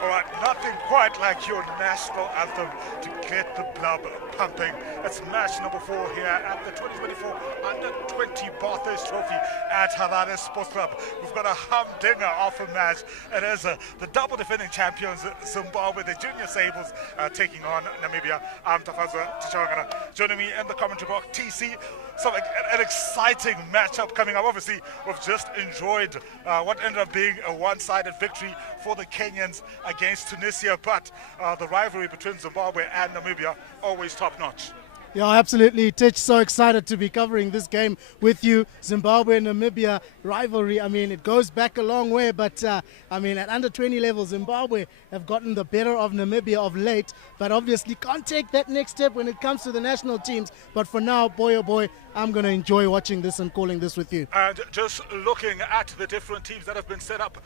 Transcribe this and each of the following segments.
All right, nothing quite like your national anthem to get the blood pumping. It's match number 4 here at the 2024 Under-20 Barthes Trophy at Harare Sports Club. We've got a humdinger of a match. It is the double defending champions, Zimbabwe, the Junior Sables, taking on Namibia. I'm Tafaza Tichawangana. Joining me in the commentary box, TC. So an exciting matchup coming up. Obviously, we've just enjoyed what ended up being a one-sided victory for the Kenyans against Tunisia, but the rivalry between Zimbabwe and Namibia always top-notch. Yeah, absolutely, Titch. So excited to be covering this game with you. Zimbabwe and Namibia rivalry, I mean, it goes back a long way, but I mean, at under 20 level, Zimbabwe have gotten the better of Namibia of late, but obviously can't take that next step when it comes to the national teams. But for now, boy oh boy, I'm going to enjoy watching this and calling this with you. And just looking at the different teams that have been set up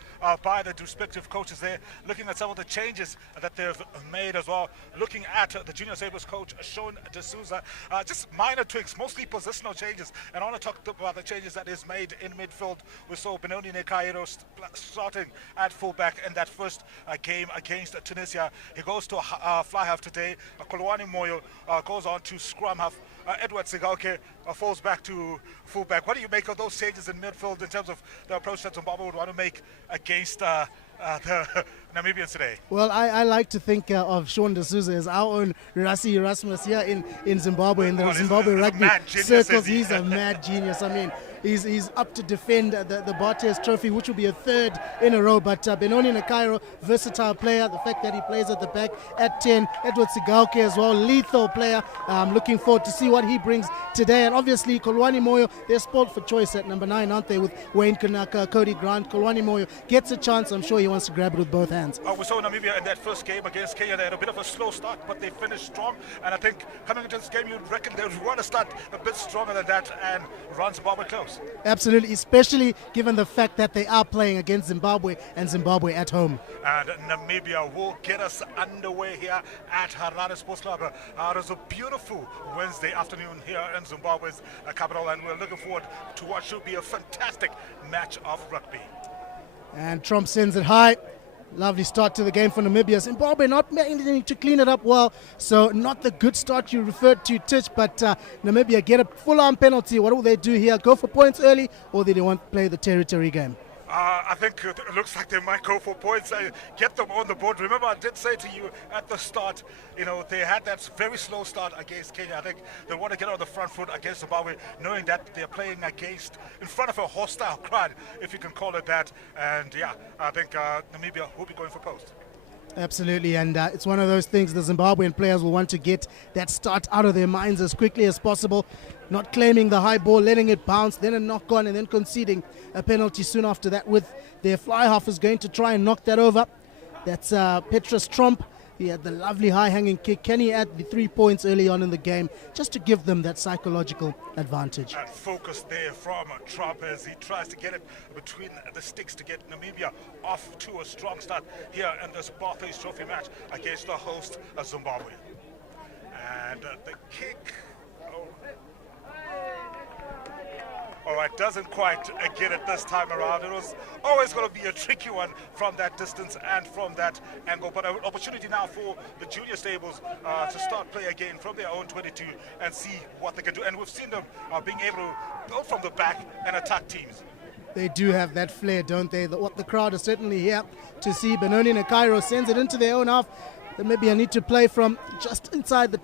by the respective coaches there, looking at some of the changes that they've made as well, looking at the Junior Sabres coach, Sean D'Souza, just minor tweaks, mostly positional changes. And I want to talk about the changes that is made in midfield. We saw Benoni Nekairo starting at fullback in that first game against Tunisia. He goes to fly half today. Kolwani Moyo goes on to scrum half. Edward Sigalke falls back to fullback. What do you make of those changes in midfield in terms of the approach that Zimbabwe would want to make against the Namibians today? Well, I like to think of Sean D'Souza as our own Rassi Erasmus here in Zimbabwe, in the Zimbabwe rugby circles. He's a mad genius. I mean, he's up to defend the Barthes Trophy, which will be a 3rd in a row. But Benoni Nekairo, versatile player. The fact that he plays at the back at 10. Edward Sigalke as well, lethal player. I'm looking forward to see what he brings today. And obviously, Kolwani Moyo, they're spoiled for choice at number 9, aren't they, with Wayne Kanaka, Cody Grant. Kolwani Moyo gets a chance. I'm sure he wants to grab it with both hands. We saw Namibia in that first game against Kenya. They had a bit of a slow start, but they finished strong. And I think coming into this game, you'd reckon they would want to start a bit stronger than that and run Zimbabwe close. Absolutely, especially given the fact that they are playing against Zimbabwe and Zimbabwe at home. And Namibia will get us underway here at Harare Sports Club. It is a beautiful Wednesday afternoon here in Zimbabwe's capital, and we're looking forward to what should be a fantastic match of rugby. And Trump sends it high. Lovely start to the game for Namibia. Zimbabwe not managing to clean it up well, so not the good start you referred to, Titch, but Namibia get a full-arm penalty. What will they do here? Go for points early, or do they want to play the territory game? I think it looks like they might go for points, get them on the board. Remember, I did say to you at the start, you know, they had that very slow start against Kenya. I think they want to get on the front foot against Zimbabwe, knowing that they're playing in front of a hostile crowd, if you can call it that. And yeah, I think Namibia will be going for post. Absolutely, and it's one of those things the Zimbabwean players will want to get that start out of their minds as quickly as possible, not claiming the high ball, letting it bounce, then a knock on, and then conceding a penalty soon after that with their fly half is going to try and knock that over. That's Petrus Trump. He had the lovely high-hanging kick. Can he add the 3 points early on in the game just to give them that psychological advantage? And focus there from Trump as he tries to get it between the sticks to get Namibia off to a strong start here in this Barthes Trophy match against the host Zimbabwe. And the kick... All right, doesn't quite get it this time around. It was always going to be a tricky one from that distance and from that angle. But an opportunity now for the Junior Stables to start play again from their own 22 and see what they can do. And we've seen them being able to build from the back and attack teams. They do have that flair, don't they? What the crowd is certainly here to see. Benoni Nekairo sends it into their own half. They maybe need to play from just inside the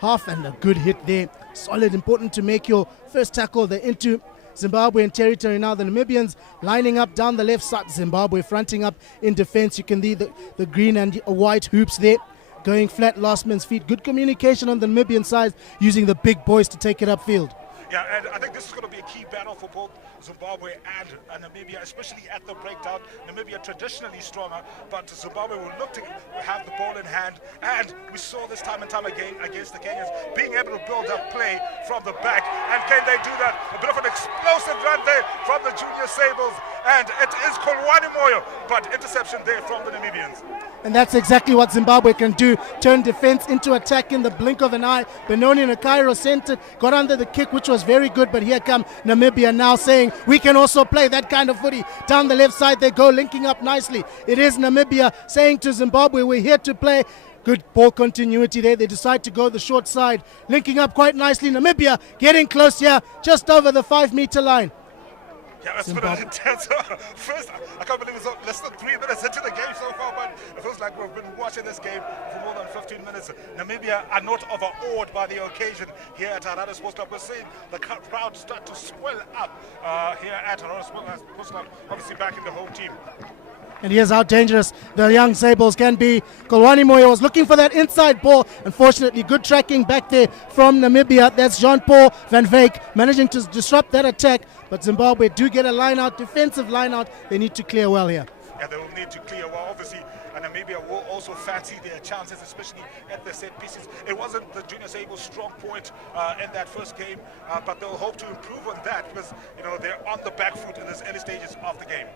half, and a good hit there. Solid, important to make your first tackle. They're into Zimbabwean territory now. The Namibians lining up down the left side. Zimbabwe fronting up in defense. You can see the green and white hoops there. Going flat, last man's feet. Good communication on the Namibian side, using the big boys to take it upfield. Yeah, and I think this is going to be a key battle for both Zimbabwe and Namibia, especially at the breakdown. Namibia traditionally stronger, but Zimbabwe will look to have the ball in hand. And we saw this time and time again against the Kenyans, being able to build up play from the back. And can they do that? A bit of an explosive run movement there from the Junior Sables, and it is Kolwani Moyo, but interception there from the Namibians. And that's exactly what Zimbabwe can do. Turn defense into attack in the blink of an eye. Benoni Nakairo centered, got under the kick, which was very good. But here come Namibia now saying, we can also play that kind of footy. Down the left side they go, linking up nicely. It is Namibia saying to Zimbabwe, we're here to play. Good ball continuity there. They decide to go the short side, linking up quite nicely. Namibia getting close here, just over the 5-meter line. Yeah, it's been an intense first. I can't believe it's less than 3 minutes into the game so far, but it feels like we've been watching this game for more than 15 minutes. Namibia are not overawed by the occasion here at Harare Sports Club. We're seeing the crowd start to swell up here at Harare Sports Club, obviously backing the home team. And here's how dangerous the young Sables can be. Kolwani Moyo was looking for that inside ball. Unfortunately, good tracking back there from Namibia. That's Jean-Paul Van Veek managing to disrupt that attack. But Zimbabwe do get a line out, defensive line out. They need to clear well here. Yeah, they will need to clear well, obviously. And Namibia will also fancy their chances, especially at the set pieces. It wasn't the Junior Sables' strong point in that first game, but they'll hope to improve on that because, you know, they're on the back foot in this early stages of the game.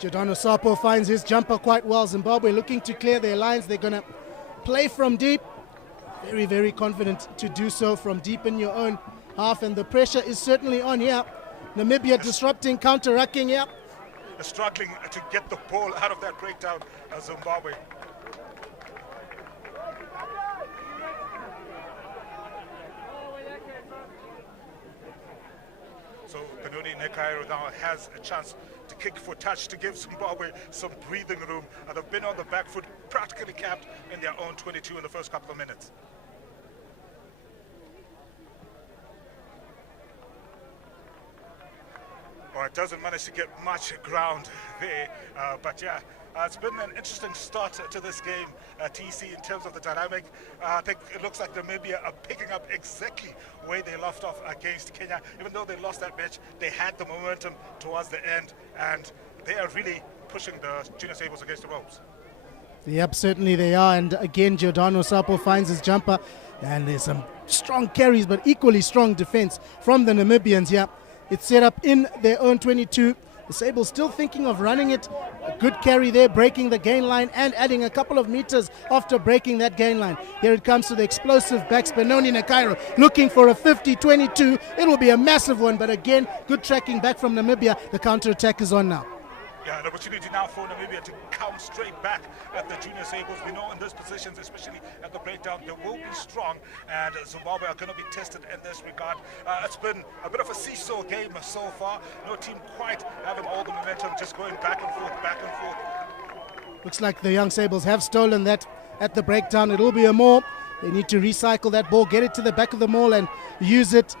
Giordano Sapo finds his jumper quite well. Zimbabwe looking to clear their lines. They're going to play from deep. Very, very confident to do so from deep in your own half. And the pressure is certainly on here. Namibia disrupting, counteracting here. Struggling to get the ball out of that breakdown, Zimbabwe. So Benoni Nakairo now has a chance to kick for touch to give Zimbabwe some breathing room. And they've been on the back foot, practically capped in their own 22 in the first couple of minutes. Well, it doesn't manage to get much ground there, but yeah, it's been an interesting start to this game, TC, in terms of the dynamic. I think it looks like Namibia are picking up exactly where they left off against Kenya. Even though they lost that match, they had the momentum towards the end, and they are really pushing the Junior Sables against the ropes. Yep, certainly they are. And again, Giordano Sapo finds his jumper, and there's some strong carries, but equally strong defense from the Namibians here. It's set up in their own 22. The Sables still thinking of running it. A good carry there, breaking the gain line and adding a couple of meters after breaking that gain line. Here it comes to the explosive backs. Benoni Nakairo looking for a 50-22. It will be a massive one, but again, good tracking back from Namibia. The counter-attack is on now. Yeah, an opportunity now for Namibia to come straight back at the Junior Sables. We know in these positions, especially at the breakdown, they will be strong, and Zimbabwe are going to be tested in this regard. It's been a bit of a seesaw game so far. No team quite having all the momentum, just going back and forth, back and forth. Looks like the young Sables have stolen that at the breakdown. It will be a maul. They need to recycle that ball, get it to the back of the maul and use it.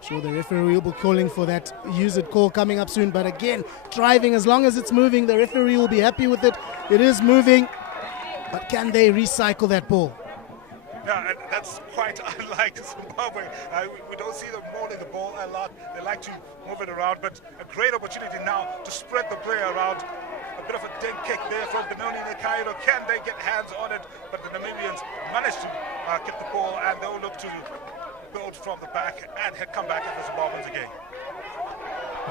Sure, the referee will be calling for that use it call coming up soon, but again, driving, as long as it's moving, the referee will be happy with it. It is moving, but can they recycle that ball? Yeah, and that's quite unlike Zimbabwe. We don't see them mauling the ball a lot. They like to move it around, but a great opportunity now to spread the play around. A bit of a dink kick there from Benoni Nakairo. Can they get hands on it? But the Namibians managed to get the ball, and they'll look to build from the back and come back at the Zimbabweans again.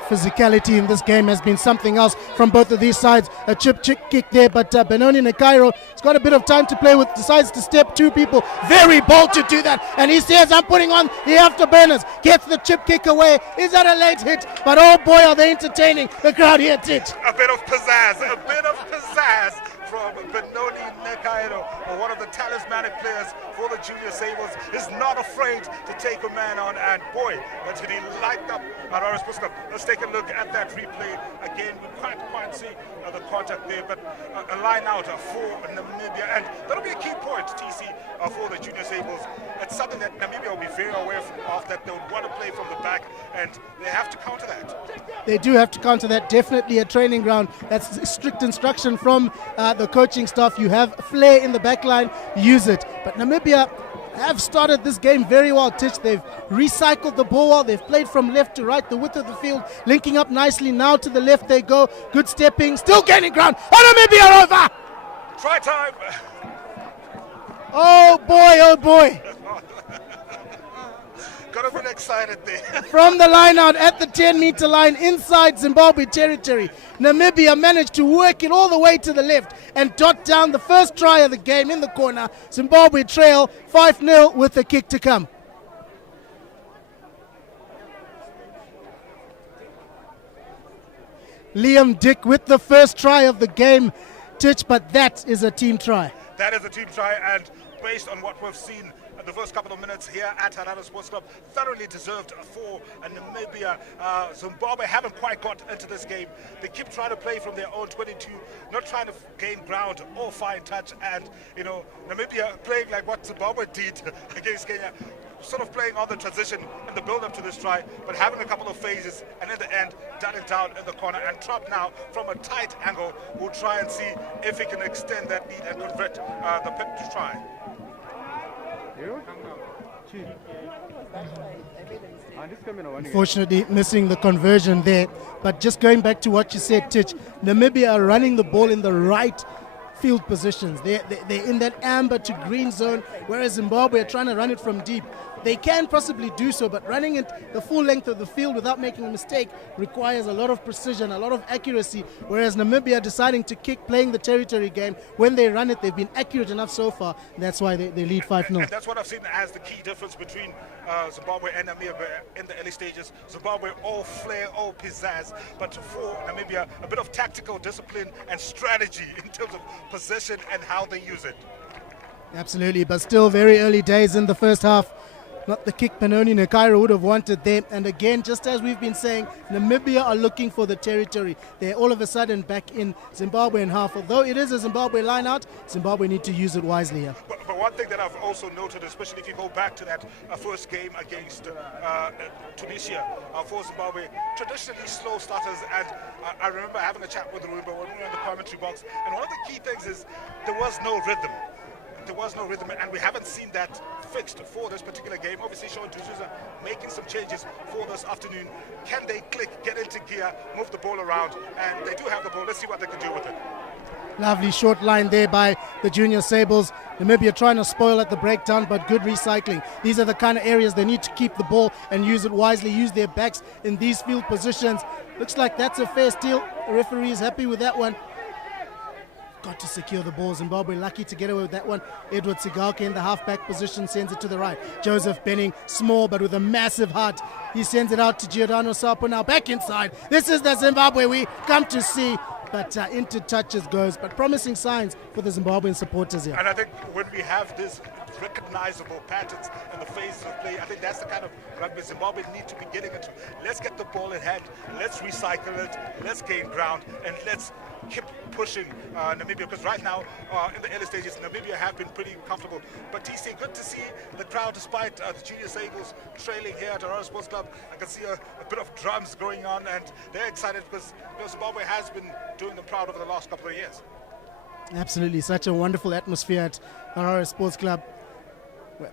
Physicality in this game has been something else from both of these sides. A chip kick there, but Benoni Nakairo has got a bit of time to play with, decides to step two people. Very bold to do that, and he says, I'm putting on the afterburners. Gets the chip kick away. Is that a late hit? But oh boy, are they entertaining. The crowd here, Titch. A bit of pizzazz from Benoni Nakairo, one of the talismanic players for the Junior Sables, is not afraid to take a man on, and boy, but did he light up Harare Sports Club. Let's take a look at that replay again. We can't quite see the contact there, but a line out for Namibia, and that'll be a key point, TC, for the Junior Sables. It's something that Namibia will be very aware of, that they would want to play from the back, and they have to counter that. They do have to counter that. Definitely a training ground. That's strict instruction from the coaching staff. You have flair in the back line, use it. But Namibia have started this game very well, Titch. They've recycled the ball well. They've played from left to right, the width of the field, linking up nicely. Now to the left they go. Good stepping, still gaining ground. Oh, Namibia over! Try time! Got a bit excited there. From the line out at the 10-meter line inside Zimbabwe territory, Namibia managed to work it all the way to the left and dot down the first try of the game in the corner. Zimbabwe trail 5-0 with the kick to come. Liam Dick with the first try of the game, Titch, but that is a team try. That is a team try, and based on what we've seen in the first couple of minutes here at Harare Sports Club, thoroughly deserved for Namibia. Zimbabwe haven't quite got into this game. They keep trying to play from their own 22, not trying to gain ground or find touch, and Namibia playing like what Zimbabwe did against Kenya, sort of playing on the transition in the build-up to this try, but having a couple of phases, and in the end, done it down in the corner. And Trump now, from a tight angle, will try and see if he can extend that lead and convert the pick to try. Unfortunately, missing the conversion there. But just going back to what you said, Titch, Namibia are running the ball in the right field positions. They're in that amber to green zone, whereas Zimbabwe are trying to run it from deep. They can possibly do so, but running it the full length of the field without making a mistake requires a lot of precision, a lot of accuracy, whereas Namibia are deciding to kick, playing the territory game. When they run it, they've been accurate enough so far. That's why they lead 5-0. And that's what I've seen as the key difference between Zimbabwe and Namibia in the early stages. Zimbabwe all flair, all pizzazz, but for Namibia, a bit of tactical discipline and strategy in terms of possession and how they use it. Absolutely, but still very early days in the first half. Not the kick Benoni Nakaira would have wanted there. And again, just as we've been saying, Namibia are looking for the territory. They're all of a sudden back in Zimbabwean half. Although it is a Zimbabwe line-out, Zimbabwe need to use it wisely here. But one thing that I've also noted, especially if you go back to that first game against Tunisia, for Zimbabwe, traditionally slow starters. And I remember having a chat with Rumba when we were in the commentary box. And one of the key things is there was no rhythm. There was no rhythm, and we haven't seen that fixed for this particular game. Obviously, Sean D'Souza making some changes for this afternoon. Can they click, get into gear, move the ball around? And they do have the ball. Let's see what they can do with it. Lovely short line there by the Junior Sables. Namibia trying to spoil at the breakdown, but good recycling. These are the kind of areas they need to keep the ball and use it wisely, use their backs in these field positions. Looks like that's a fair steal. The referee is happy with that one. Got to secure the ball. Zimbabwe lucky to get away with that one. Edward Sigalke in the halfback position sends it to the right. Joseph Benning, small but with a massive heart. He sends it out to Giordano Sapo now back inside. This is the Zimbabwe we come to see. But into touches goes. But promising signs for the Zimbabwean supporters here. And I think when we have this recognizable patterns in the phases of play, I think that's the kind of rugby Zimbabwe need to be getting into. Let's get the ball in hand, let's recycle it, let's gain ground, and let's keep pushing Namibia, because right now in the early stages Namibia have been pretty comfortable. But TC, good to see the crowd despite the Junior Sables trailing here at Harare Sports Club. I can see a bit of drums going on, and they're excited because Zimbabwe has been doing them proud over the last couple of years. Absolutely, such a wonderful atmosphere at Harare Sports Club.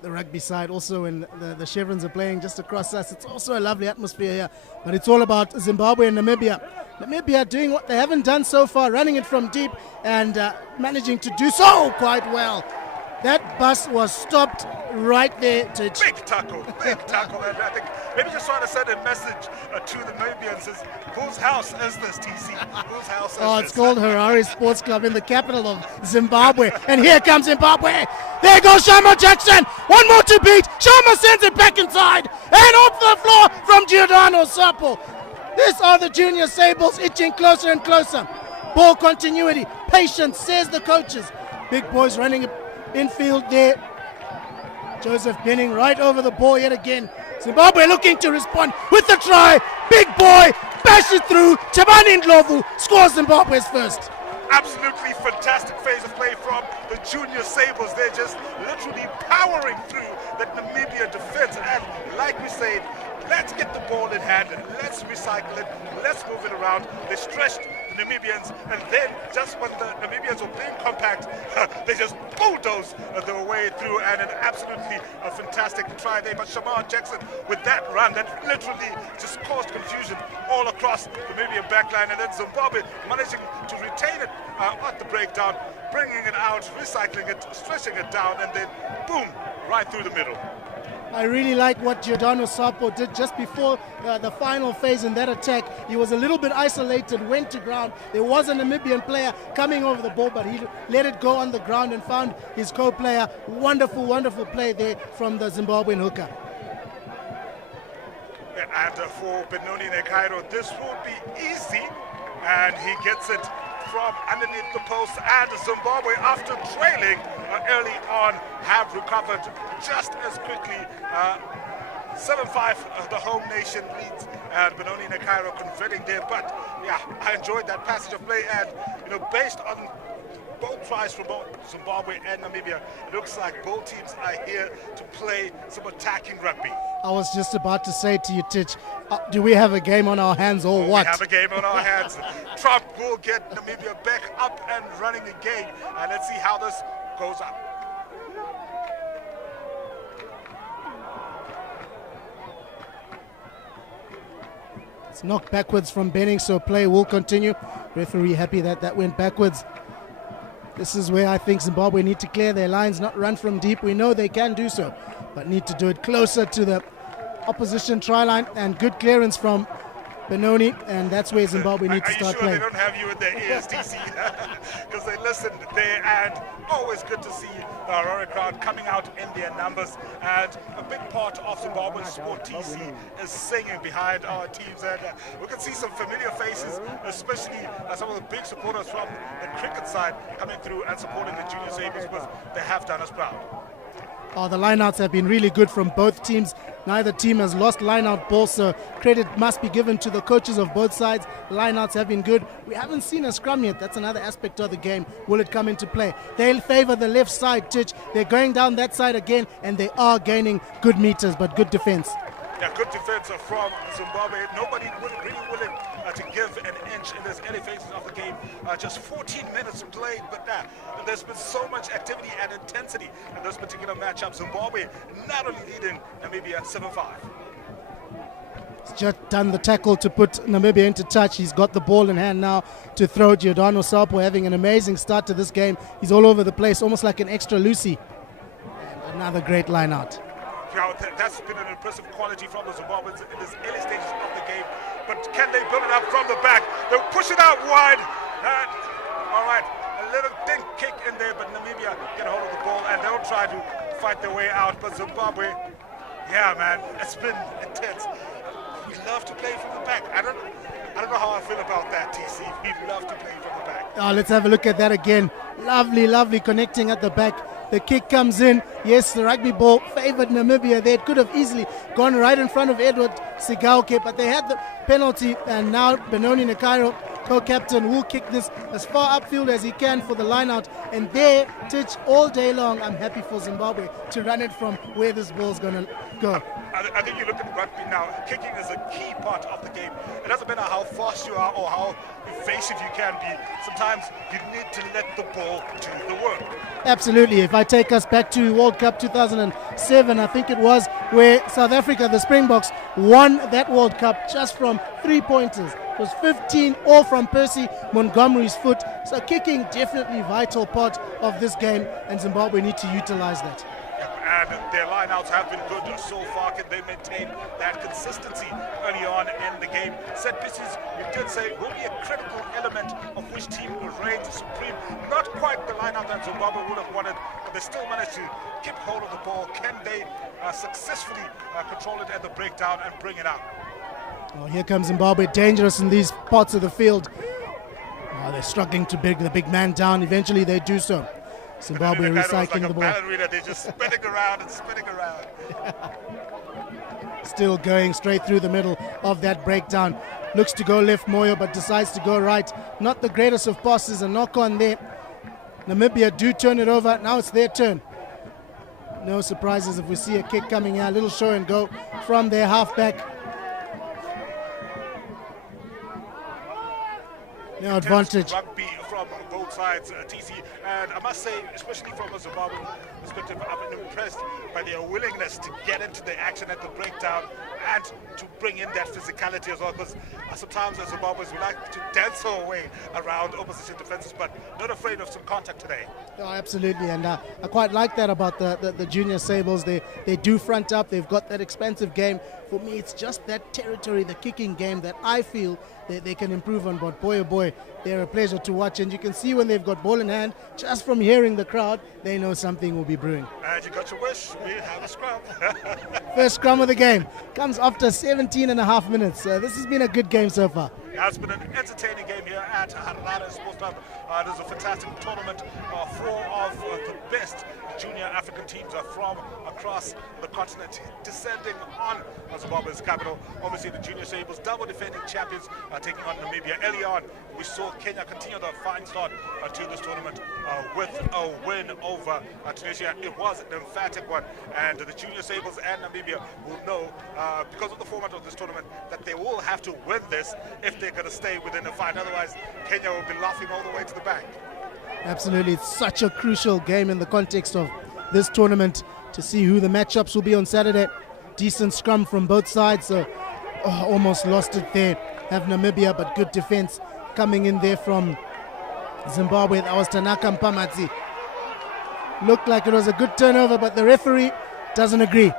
The rugby side also, and the Chevrons are playing just across us. It's also a lovely atmosphere here, but it's all about Zimbabwe and Namibia. Namibia doing what they haven't done so far, running it from deep and managing to do so quite well. That bus was stopped right there. Big tackle. And I think maybe just trying to send a message to the Namibians is, whose house is this, TC? Whose house is this? It's called Harare Sports Club in the capital of Zimbabwe. And here comes Zimbabwe. There goes Shama Jackson. One more to beat. Shama sends it back inside. And off the floor from Giordano Sapo. These are the Junior Sables itching closer and closer. Ball continuity. Patience, says the coaches. Big boys running infield there. Joseph Benning right over the ball yet again. Zimbabwe looking to respond with the try. Big boy bashes through. Chabani Ndlovu scores Zimbabwe's first. Absolutely fantastic phase of play from the Junior Sables. They're just literally powering through that Namibia defense. And like we said, let's get the ball in hand, let's recycle it, let's move it around. They stretched the Namibians, and then just when the Namibians were playing compact, they just bulldozed their way through, and an absolutely fantastic try there. But Shamar Jackson with that run that literally just caused confusion all across the Namibian backline, and then Zimbabwe managing to retain it at the breakdown, bringing it out, recycling it, stretching it down, and then boom, right through the middle. I really like what Giordano Sapo did just before the final phase in that attack. He was a little bit isolated, went to ground. There was a Namibian player coming over the ball, but he let it go on the ground and found his co-player. Wonderful, wonderful play there from the Zimbabwean hooker. And for Benoni Nekairo, this won't be easy. And he gets it from underneath the post. And Zimbabwe, after trailing early on, have recovered just as quickly. 7-5, the home nation leads, and Benoni Nekairo converting there. But yeah, I enjoyed that passage of play, and based on both tries from both Zimbabwe and Namibia, it looks like both teams are here to play some attacking rugby. I was just about to say to you, Titch, do we have a game on our hands or what? We have a game on our hands. Trump will get Namibia back up and running again, and let's see how this goes up. It's knocked backwards from Benning, so play will continue. Referee happy that went backwards. This is where I think Zimbabwe need to clear their lines, not run from deep. We know they can do so, but need to do it closer to the opposition try line, and good clearance from Benoni, and that's where Zimbabwe need to start playing. Are you sure they don't have you in their ears, DC? Because they listened there, and always good to see the Aurora crowd coming out in their numbers. And a big part of Zimbabwean sport, TC, is singing behind our teams. And we can see some familiar faces, especially some of the big supporters from the cricket side coming through and supporting the Junior Sabres, because they have done us proud. Oh, the lineouts have been really good from both teams. Neither team has lost lineout balls, so credit must be given to the coaches of both sides. Lineouts have been good. We haven't seen a scrum yet. That's another aspect of the game. Will it come into play? They'll favor the left side, Titch. They're going down that side again, and they are gaining good meters, but good defense. Yeah, good defense from Zimbabwe. Nobody really willing to give an inch in this early phases of the game. Just 14 minutes played, but there's been so much activity and intensity in this particular matchup. Zimbabwe narrowly leading Namibia 7-5. He's just done the tackle to put Namibia into touch. He's got the ball in hand now to throw. Giordano Sapo having an amazing start to this game. He's all over the place, almost like an extra Lucy. And another great line out. Yeah, that's been an impressive quality from the Zimbabweans in this early stages of the game. But can they build it up from the back? They'll push it out wide. All right, a little dink kick in there, but Namibia get a hold of the ball, and they'll try to fight their way out. But Zimbabwe, yeah, man, it's been intense. We love to play from the back. I don't know how I feel about that, TC. We love to play from the back. Oh, let's have a look at that again. Lovely, lovely connecting at the back. The kick comes in. Yes, the rugby ball favored Namibia. They could have easily gone right in front of Edward Sigauke, but they had the penalty, and now Benoni Nekairo, co-captain, will kick this as far upfield as he can for the line out. And there, Titch, all day long, I'm happy for Zimbabwe to run it from where this ball's going to go. I think you look at rugby now, kicking is a key part of the game. It doesn't matter how fast you are or how evasive you can be. Sometimes you need to let the ball do the work. Absolutely. If I take us back to World Cup 2007, I think it was, where South Africa, the Springboks, won that World Cup just from 3-pointers. It was 15 all from Percy Montgomery's foot. So kicking definitely vital part of this game, and Zimbabwe need to utilize that. And their lineouts have been good so far. Can they maintain that consistency early on in the game? Set pieces, you did say, will be a critical element of which team will reign supreme. Not quite the lineout that Zimbabwe would have wanted, but they still managed to keep hold of the ball. Can they successfully control it at the breakdown and bring it out? Oh, here comes Zimbabwe, dangerous in these parts of the field. Oh, they're struggling to bring the big man down. Eventually they do so. Zimbabwe recycling the ball. Ballerina, they're just spinning around and spinning around. Still going straight through the middle of that breakdown. Looks to go left, Moyo, but decides to go right. Not the greatest of passes, a knock on there. Namibia do turn it over. Now it's their turn. No surprises if we see a kick coming out. A little show and go from their halfback. No advantage. Rugby from both sides, TC, and I must say, especially from a Zimbabwean perspective, I've been impressed by their willingness to get into the action at the breakdown and to bring in that physicality as well, because sometimes as Zimbabweans we like to dance our way around opposition defenses, but not afraid of some contact today. Oh, absolutely, and I quite like that about the junior Sables. They do front up. They've got that expansive game. For me, it's just that territory, the kicking game, that I feel they can improve on. But boy, oh boy, they're a pleasure to watch. And you can see when they've got ball in hand, just from hearing the crowd, they know something will be brewing. And you got your wish. We have a scrum. First scrum of the game comes after 17 and a half minutes. This has been a good game so far. Yeah, it's been an entertaining game here at Harare Sports Club. It is a fantastic tournament. Four of the best junior African teams are from across the continent, descending on Zimbabwe's capital. Obviously, the junior Sables, double defending champions, are taking on Namibia. Early on, we saw Kenya continue the fine start to this tournament with a win over Tunisia. It was an emphatic one, and the junior Sables and Namibia will know, because of the format of this tournament, that they will have to win this if they're going to stay within the fight. Otherwise, Kenya will be laughing all the way to the bank. Absolutely, it's such a crucial game in the context of this tournament to see who the matchups will be on Saturday. Decent scrum from both sides, so almost lost it there. Have Namibia, but good defense coming in there from Zimbabwe. That was Tanaka Mpamatsi. Looked like it was a good turnover, but the referee doesn't agree.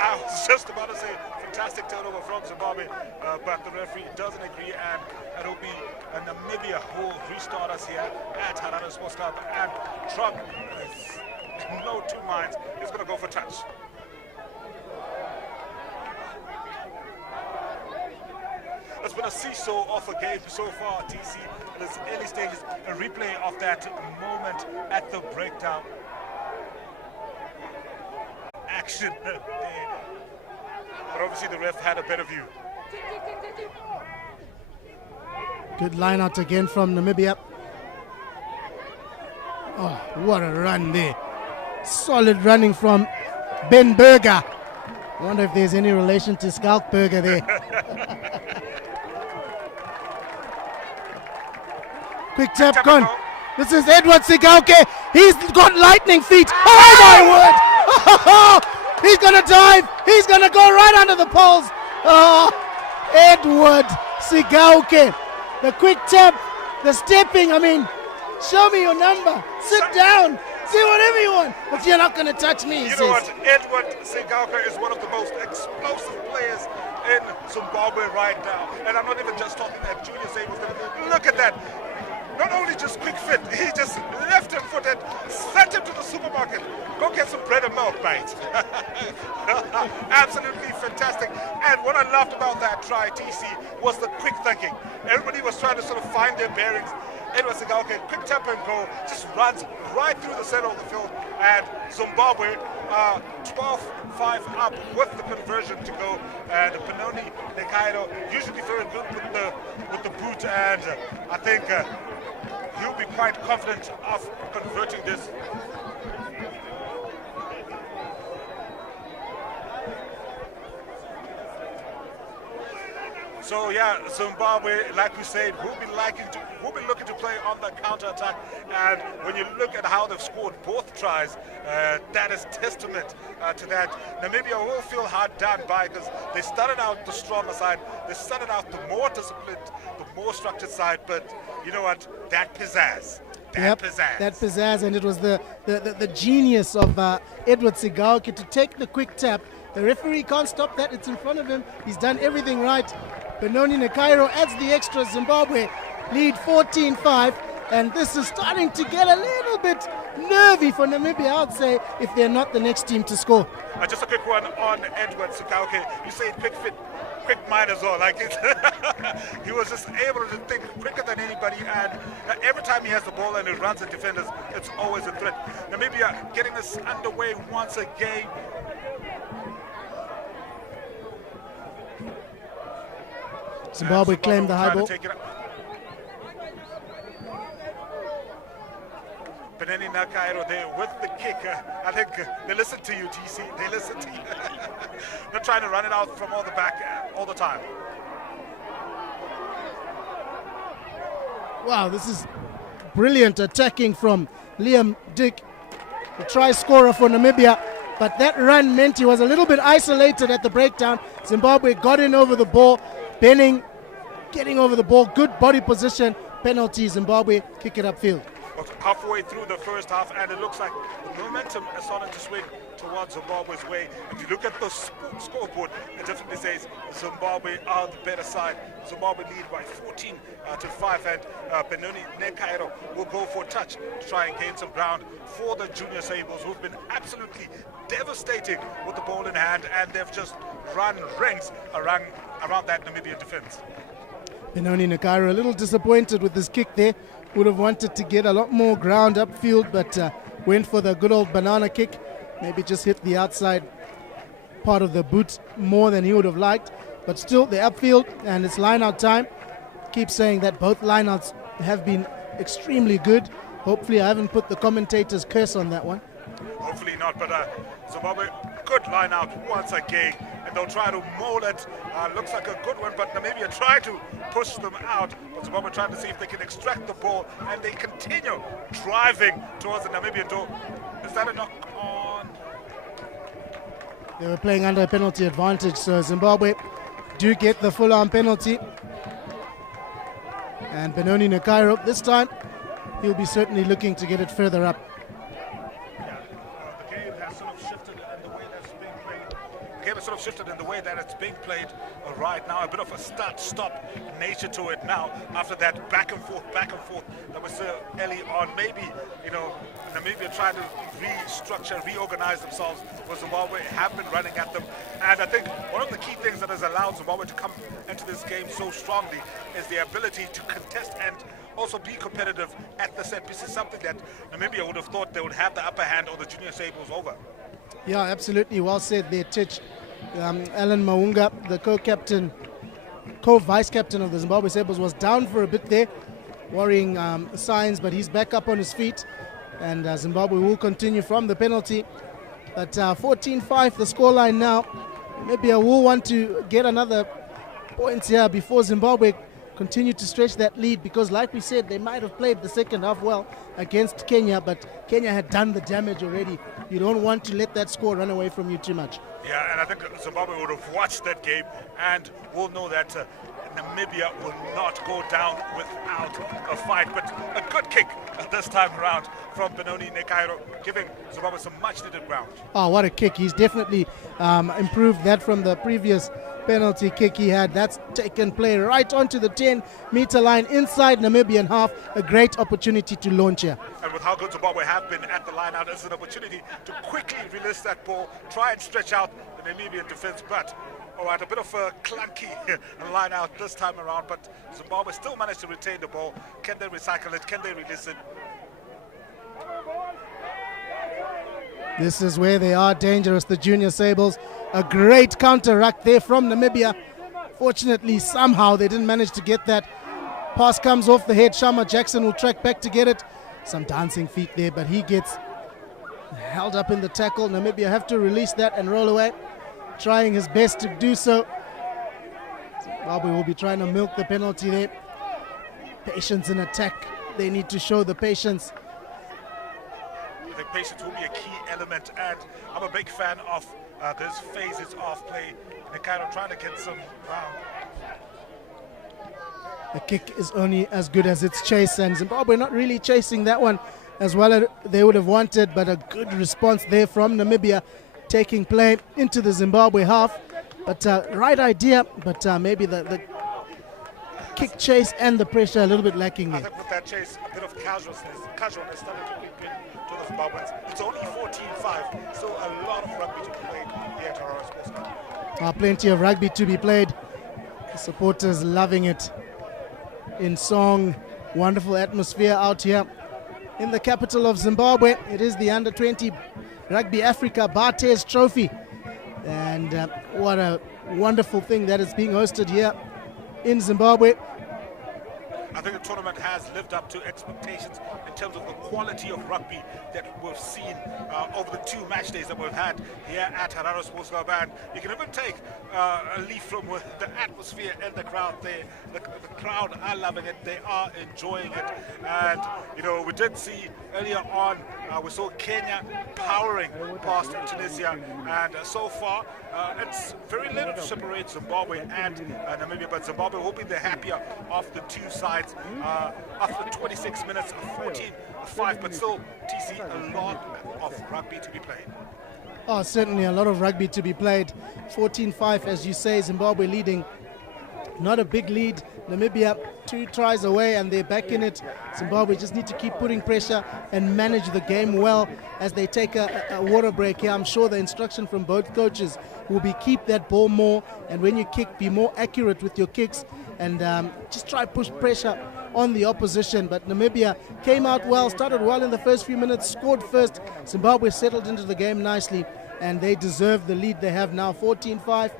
I was just about to say fantastic turnover from Zimbabwe, but the referee doesn't agree, and it'll be Namibia who will restart us here at Harare Sports Club. And Trump, no two minds, he's going to go for touch. It's been a seesaw of a game so far, TC. In its early stages, a replay of that moment at the breakdown. Action there. But obviously the ref had a better view. Good line out again from Namibia. Oh, what a run there. Solid running from Ben Berger. I wonder if there's any relation to Skalkberger there. Quick tap gone. This is Edward Sigauke. He's got lightning feet. Oh my word! He's gonna dive. He's gonna go right under the poles. Oh, Edward Sigauke. The quick tap, the stepping. I mean, show me your number. Sit down. See whatever you want, but you're not gonna touch me. You know what? Edward Sigauke is one of the most explosive players in Zimbabwe right now, and I'm not even just talking at junior Sables. Look at that. Not only just quick fit, he just left him footed, sent him to the supermarket. Go get some bread and milk, mate. Absolutely fantastic. And what I loved about that try, TC, was the quick thinking. Everybody was trying to sort of find their bearings. Edward Sigauke, quick tap and go, just runs right through the center of the field. And Zimbabwe 12-5 up with the conversion to go. And Penoni Nekairo usually very good with the boot, and I think he'll be quite confident of converting this. So yeah, Zimbabwe, like we said, will be looking to play on the counter-attack. And when you look at how they've scored both tries, that is testament to that. Namibia will feel hard done by, because they started out the stronger side. They started out the more disciplined, the more structured side. But you know what? That pizzazz. That pizzazz, and it was the genius of Edward Sigauke to take the quick tap. The referee can't stop that. It's in front of him. He's done everything right. Benoni Nekairo adds the extra. Zimbabwe lead 14-5, and this is starting to get a little bit nervy for Namibia, I'd say, if they're not the next team to score. Just a quick one on Edward Sigauke. You say quick fit, quick mind as well. Like he was just able to think quicker than anybody, and every time he has the ball and he runs at defenders, it's always a threat. Namibia getting this underway once again. Zimbabwe claimed the high ball. Benoni Nekairo there with the kick. I think they listen to you, TC. They listen to you. They're trying to run it out from all the back all the time. Wow, this is brilliant attacking from Liam Dick, the try scorer for Namibia. but that run meant he was a little bit isolated at the breakdown. Zimbabwe got in over the ball. Benning getting over the ball, good body position. Penalty, Zimbabwe kick it upfield. Halfway through the first half, and it looks like the momentum is starting to swing towards Zimbabwe's way. If you look at the scoreboard, it definitely says Zimbabwe are the better side. Zimbabwe lead by 14 to 5, and Benoni Nekairo will go for a touch to try and gain some ground for the Junior Sables, who've been absolutely devastating with the ball in hand, and they've just run rings around that Namibian defense. Benoni Nekairo a little disappointed with this kick there. Would have wanted to get a lot more ground upfield, but went for the good old banana kick. Maybe just hit the outside part of the boot more than he would have liked. But still, the upfield, and it's line-out time. Keep saying that both line-outs have been extremely good. Hopefully, I haven't put the commentator's curse on that one. Hopefully not, but Zimbabwe, good line-out once again. And they'll try to mold it. Looks like a good one, but Namibia try to push them out. But Zimbabwe trying to see if they can extract the ball, and they continue driving towards the Namibian door. Is that a knock on? They were playing under a penalty advantage, so Zimbabwe do get the full-arm penalty. And Benoni Nekairo, this time, he'll be certainly looking to get it further up. Shifted in the way that it's being played right now. A bit of a start-stop nature to it now after that back and forth that was early on. Maybe, Namibia trying to restructure, reorganize themselves, because Zimbabwe have been running at them. And I think one of the key things that has allowed Zimbabwe to come into this game so strongly is the ability to contest and also be competitive at the set piece. Is something that Namibia would have thought they would have the upper hand or the Junior Sables over. Yeah, absolutely. Well said there, Titch. Alan Maunga, the co-vice captain of the Zimbabwe Sables, was down for a bit there, worrying signs, but he's back up on his feet, and Zimbabwe will continue from the penalty. But 14-5 the scoreline now. Maybe I will want to get another point here before Zimbabwe continue to stretch that lead, because like we said, they might have played the second half well against Kenya, but Kenya had done the damage already. You don't want to let that score run away from you too much. Yeah, and I think Zimbabwe would have watched that game and will know that Namibia will not go down without a fight. But a good kick this time around from Benoni Nekairo, giving Zimbabwe some much-needed ground. Oh, what a kick. He's definitely improved that from the previous penalty kick he had. That's taken play right onto the 10-meter line inside Namibian half. A great opportunity to launch here. And with how good Zimbabwe have been at the line out, it's an opportunity to quickly release that ball, try and stretch out the Namibian defense. But all right, a bit of a clunky line out this time around, but Zimbabwe still managed to retain the ball. Can they recycle it? Can they release it? This is where they are dangerous, the Junior Sables. A great counterattack there from Namibia. Fortunately, somehow they didn't manage to get that. Pass comes off the head. Shama Jackson will track back to get it. Some dancing feet there, but he gets held up in the tackle. Namibia have to release that and roll away. Trying his best to do so. Zimbabwe will be trying to milk the penalty there. Patience in attack. They need to show the patience. I think patience will be a key element, and I'm a big fan of this phases of play. They're kind of trying to get some ground. The kick is only as good as its chase, and Zimbabwe not really chasing that one as well as they would have wanted, but a good response there from Namibia, taking play into the Zimbabwe half. But right idea, but maybe the kick chase and the pressure a little bit lacking there. I think with that chase, a bit of casualness started to creep in to the Zimbabweans. It's only 14-5, so a lot of rugby to be played here at our Sports Club. Plenty of rugby to be played. The supporters loving it in song. Wonderful atmosphere out here in the capital of Zimbabwe. It is the Under-20 Rugby Africa Barthes Trophy. And what a wonderful thing that is being hosted here in Zimbabwe. I think the tournament has lived up to expectations in terms of the quality of rugby that we've seen over the 2 match days that we've had here at Harare Sports Club. And you can even take a leaf from the atmosphere and the crowd there. The crowd are loving it. They are enjoying it. And, you know, we did see earlier on, we saw Kenya powering past Tunisia. And so far, it's very little to separate Zimbabwe and Namibia. But Zimbabwe will be the happier of the 2 sides after 26 minutes, 14-5. But still, TC, a lot of rugby to be played. Oh, certainly a lot of rugby to be played. 14-5, as you say, Zimbabwe leading. Not a big lead. Namibia 2 tries away and they're back in it. Zimbabwe just need to keep putting pressure and manage the game well as they take a water break here. I'm sure the instruction from both coaches will be keep that ball more, and when you kick, be more accurate with your kicks, and just try push pressure on the opposition. But Namibia came out well, started well in the first few minutes, scored first. Zimbabwe settled into the game nicely, and they deserve the lead they have now, 14-5,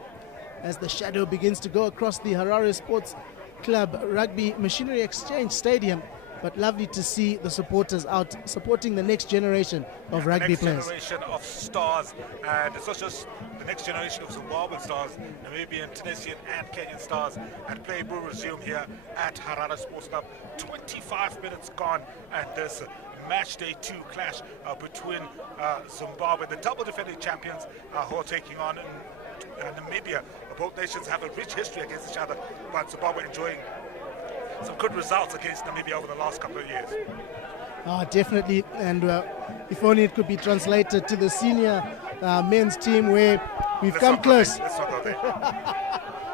as the shadow begins to go across the Harare Sports Club Rugby Machinery Exchange Stadium. But lovely to see the supporters out supporting the next generation of rugby players. The next generation of stars, and it's not just the next generation of Zimbabwean stars, Namibian, Tunisian and Kenyan stars. And play will resume here at Harare Sports Club. 25 minutes gone, and this match day 2 clash between Zimbabwe, the double defending champions, who are taking on Namibia. Both nations have a rich history against each other, but Zimbabwe enjoying some good results against Namibia over the last couple of years. Definitely, and if only it could be translated to the senior men's team, where we've come close. Let's not go there.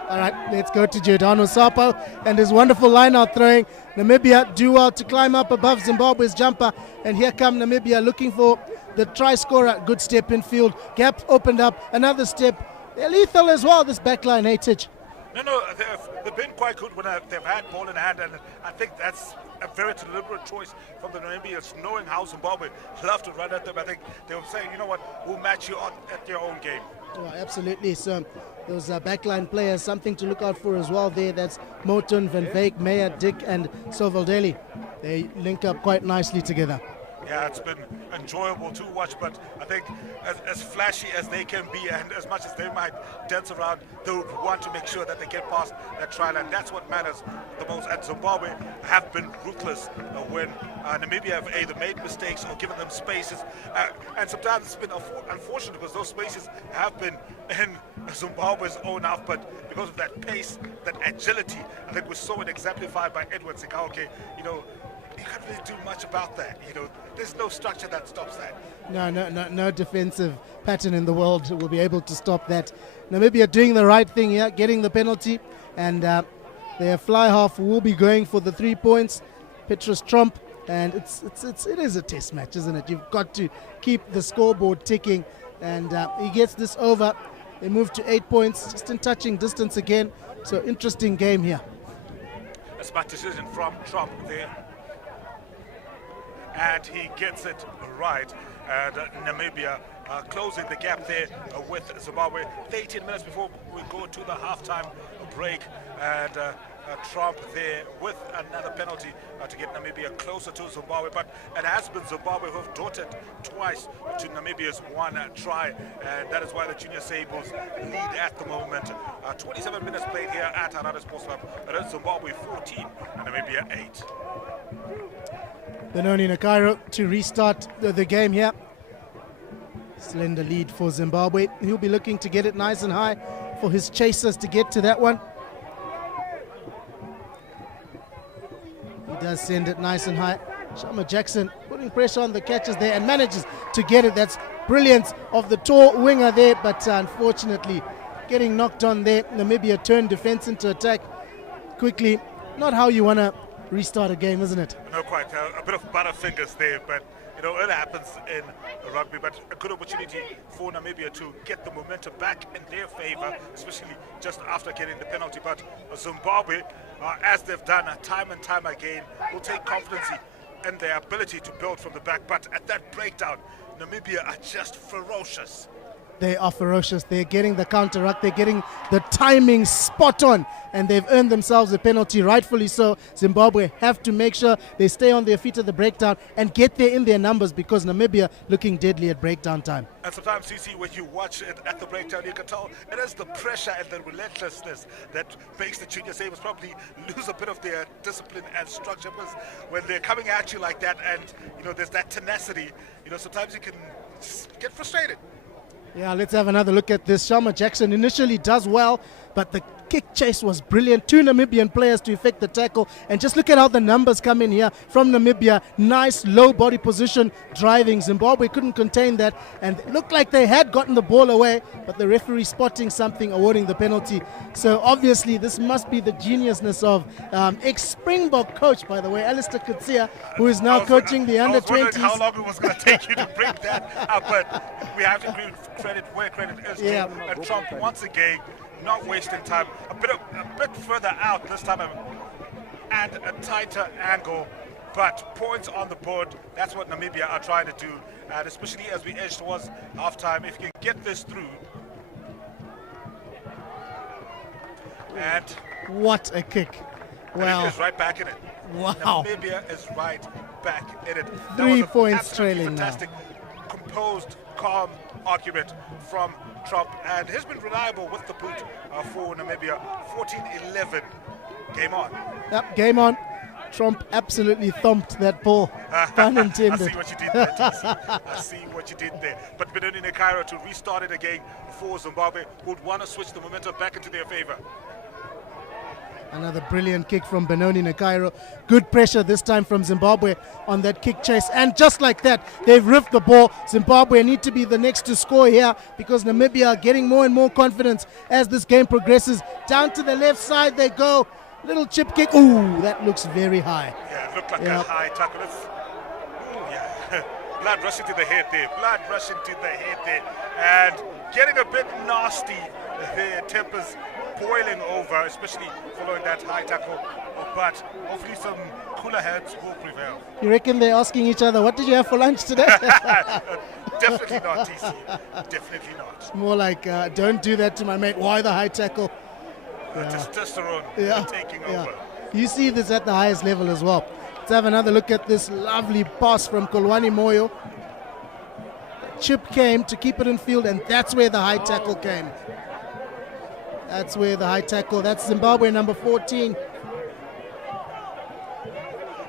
All right, let's go to Giordano Sapo and his wonderful line-out throwing. Namibia do well to climb up above Zimbabwe's jumper, and here come Namibia looking for the try scorer. Good step in field, gap opened up, another step. They're lethal as well, this backline, H. No, they've been quite good when they've had ball in hand, and I think that's a very deliberate choice from the Namibians, knowing how Zimbabwe love to run at them. I think they were saying, you know what, we'll match you at your own game. Oh, absolutely. So those backline players, something to look out for as well there. That's Moton, Van Veek, Meyer, Dick and Sovaldeli. They link up quite nicely together. Yeah, it's been enjoyable to watch, but I think as flashy as they can be and as much as they might dance around, they would want to make sure that they get past that try line. That's what matters the most. And Zimbabwe have been ruthless when Namibia have either made mistakes or given them spaces. And sometimes it's been unfortunate because those spaces have been in Zimbabwe's own half, but because of that pace, that agility, I think we saw it exemplified by Edward Sikauke. You know, you can't really do much about that. You know, there's no structure that stops that. No defensive pattern in the world will be able to stop that. Namibia doing the right thing here, getting the penalty, and their fly half will be going for the 3 points. Petrus Trump, and it is a test match, isn't it? You've got to keep the scoreboard ticking, and he gets this over. They move to 8 points, just in touching distance again. So interesting game here. A smart decision from Trump there. And he gets it right. And Namibia closing the gap there with Zimbabwe. 18 minutes before we go to the halftime break, and Trump there with another penalty to get Namibia closer to Zimbabwe. But it has been Zimbabwe who have dotted twice to Namibia's 1 try, and that is why the Junior Sables lead at the moment. 27 minutes played here at Harare Sports Club. It is Zimbabwe 14 and Namibia 8. Benoni Nakairo to restart the game here. Slender lead for Zimbabwe. He'll be looking to get it nice and high for his chasers to get to that one. He does send it nice and high. Shama Jackson putting pressure on the catches there and manages to get it. That's brilliance of the tall winger there, but unfortunately getting knocked on there. Namibia turned defense into attack quickly. Not how you want to restart a game, isn't it? No, quite. A bit of butterfingers there, but you know, it happens in rugby. But a good opportunity for Namibia to get the momentum back in their favor, especially just after getting the penalty. But Zimbabwe, as they've done time and time again, will take confidence in their ability to build from the back. But at that breakdown, Namibia are just ferocious. They are ferocious. They're getting the counterattack. They're getting the timing spot on. And they've earned themselves a penalty, rightfully so. Zimbabwe have to make sure they stay on their feet at the breakdown and get there in their numbers, because Namibia looking deadly at breakdown time. And sometimes, CC, when you watch it at the breakdown, you can tell it is the pressure and the relentlessness that makes the Junior Sabres probably lose a bit of their discipline and structure, because when they're coming at you like that and, there's that tenacity, sometimes you can get frustrated. Yeah, let's have another look at this. Sharma Jackson initially does well, but the kick chase was brilliant. 2 Namibian players to effect the tackle. And just look at how the numbers come in here from Namibia. Nice low body position driving. Zimbabwe couldn't contain that, and it looked like they had gotten the ball away, but the referee spotting something, awarding the penalty. So obviously this must be the geniusness of ex-Springbok coach, by the way, Alistair Kutsia, who is now coaching the under-20s. How long it was going to take you to bring that up, but we have to give credit where credit is due. And Trump, once again, not wasting time, a bit further out this time and a tighter angle, but points on the board. That's what Namibia are trying to do, and especially as we edge towards halftime, if you can get this through. And what a kick. Wow. Namibia is right back in it. Wow. Namibia is right back in it. 3 points trailing fantastic, composed, calm argument from Trump, and has been reliable with the boot for Namibia. 14-11. Game on. Yep, game on. Trump absolutely thumped that ball. Pun intended. I see what you did there, TC. I see what you did there. But Benoni Nakairo to restart it again for Zimbabwe, who would want to switch the momentum back into their favor. Another brilliant kick from Benoni Nakairo. Good pressure this time from Zimbabwe on that kick chase. And just like that, they've ripped the ball. Zimbabwe need to be the next to score here, because Namibia are getting more and more confidence as this game progresses. Down to the left side they go. Little chip kick. Ooh, that looks very high. Yeah, it looked like a high tackle. Blood rushing to the head there. Blood rushing to the head there. And getting a bit nasty. Their tempers boiling over, especially following that high tackle. But hopefully some cooler heads will prevail. You reckon they're asking each other, what did you have for lunch today? Definitely not, TC. Definitely not. More like, don't do that to my mate. Why the high tackle? Testosterone taking over. You see this at the highest level as well. Let's have another look at this lovely pass from Kolwani Moyo. Chip came to keep it in field, and that's where the high tackle came. That's where the high tackle, that's Zimbabwe number 14.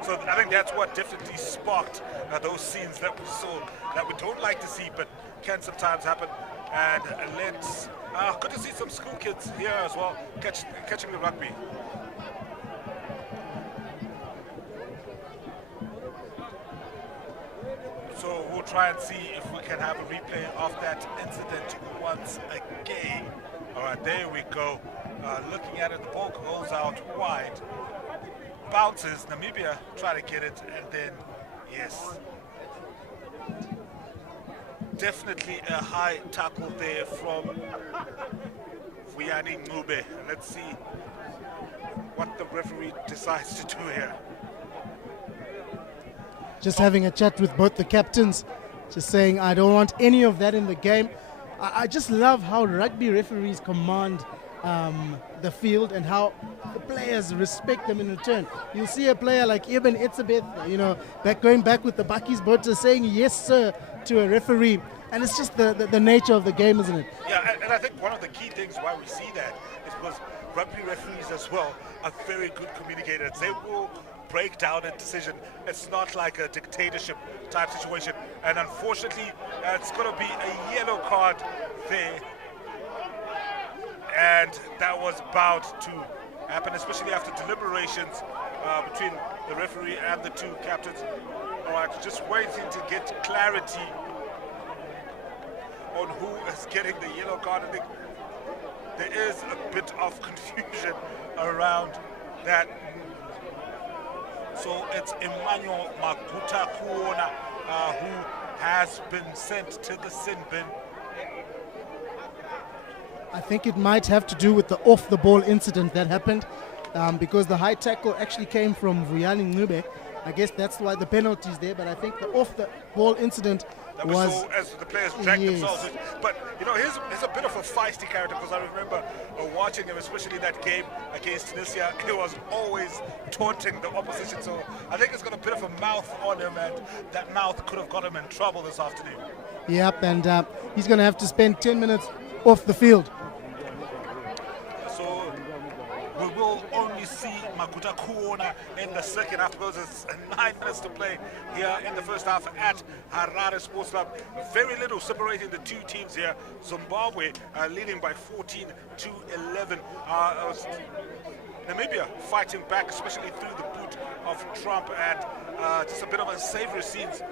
So I think that's what definitely sparked those scenes that we saw, that we don't like to see, but can sometimes happen. And let's, good to see some school kids here as well, catching the rugby. So we'll try and see if we can have a replay of that incident once again. All right, there we go. Looking at it, the ball goes out wide. Bounces, Namibia try to get it, and then, yes. Definitely a high tackle there from Vuyani Ngube. Let's see what the referee decides to do here. Just having a chat with both the captains, just saying I don't want any of that in the game. I just love how rugby referees command the field and how the players respect them in return. You see a player like Eben Etzebeth, going back with the Bakkies Botha saying yes sir to a referee, and it's just the nature of the game, isn't it? Yeah, and I think one of the key things why we see that is because rugby referees as well are very good communicators. They will break down a decision. It's not like a dictatorship type situation, and unfortunately it's going to be a yellow card there, and that was about to happen, especially after deliberations between the referee and the two captains. All right, just waiting to get clarity on who is getting the yellow card. I think there is a bit of confusion around that. So it's Emmanuel Maguta Kuona who has been sent to the sin bin. I think it might have to do with the off-the-ball incident that happened, because the high tackle actually came from Vuyani Ngube. I guess that's why the penalty is there, but I think the off-the-ball incident that we saw as the players dragged themselves in. But, you know, he's a bit of a feisty character, because I remember watching him, especially that game against Tunisia. He was always taunting the opposition. So I think he's got a bit of a mouth on him, and that mouth could have got him in trouble this afternoon. Yep, and he's going to have to spend 10 minutes off the field. So we will only see Maguta Kuona in the second half, because it's 9 minutes to play here in the first half at Harare Sports Club. Very little separating the two teams here. Zimbabwe leading by 14-11. Namibia fighting back, especially through the boot of Trump, and just a bit of unsavory scenes.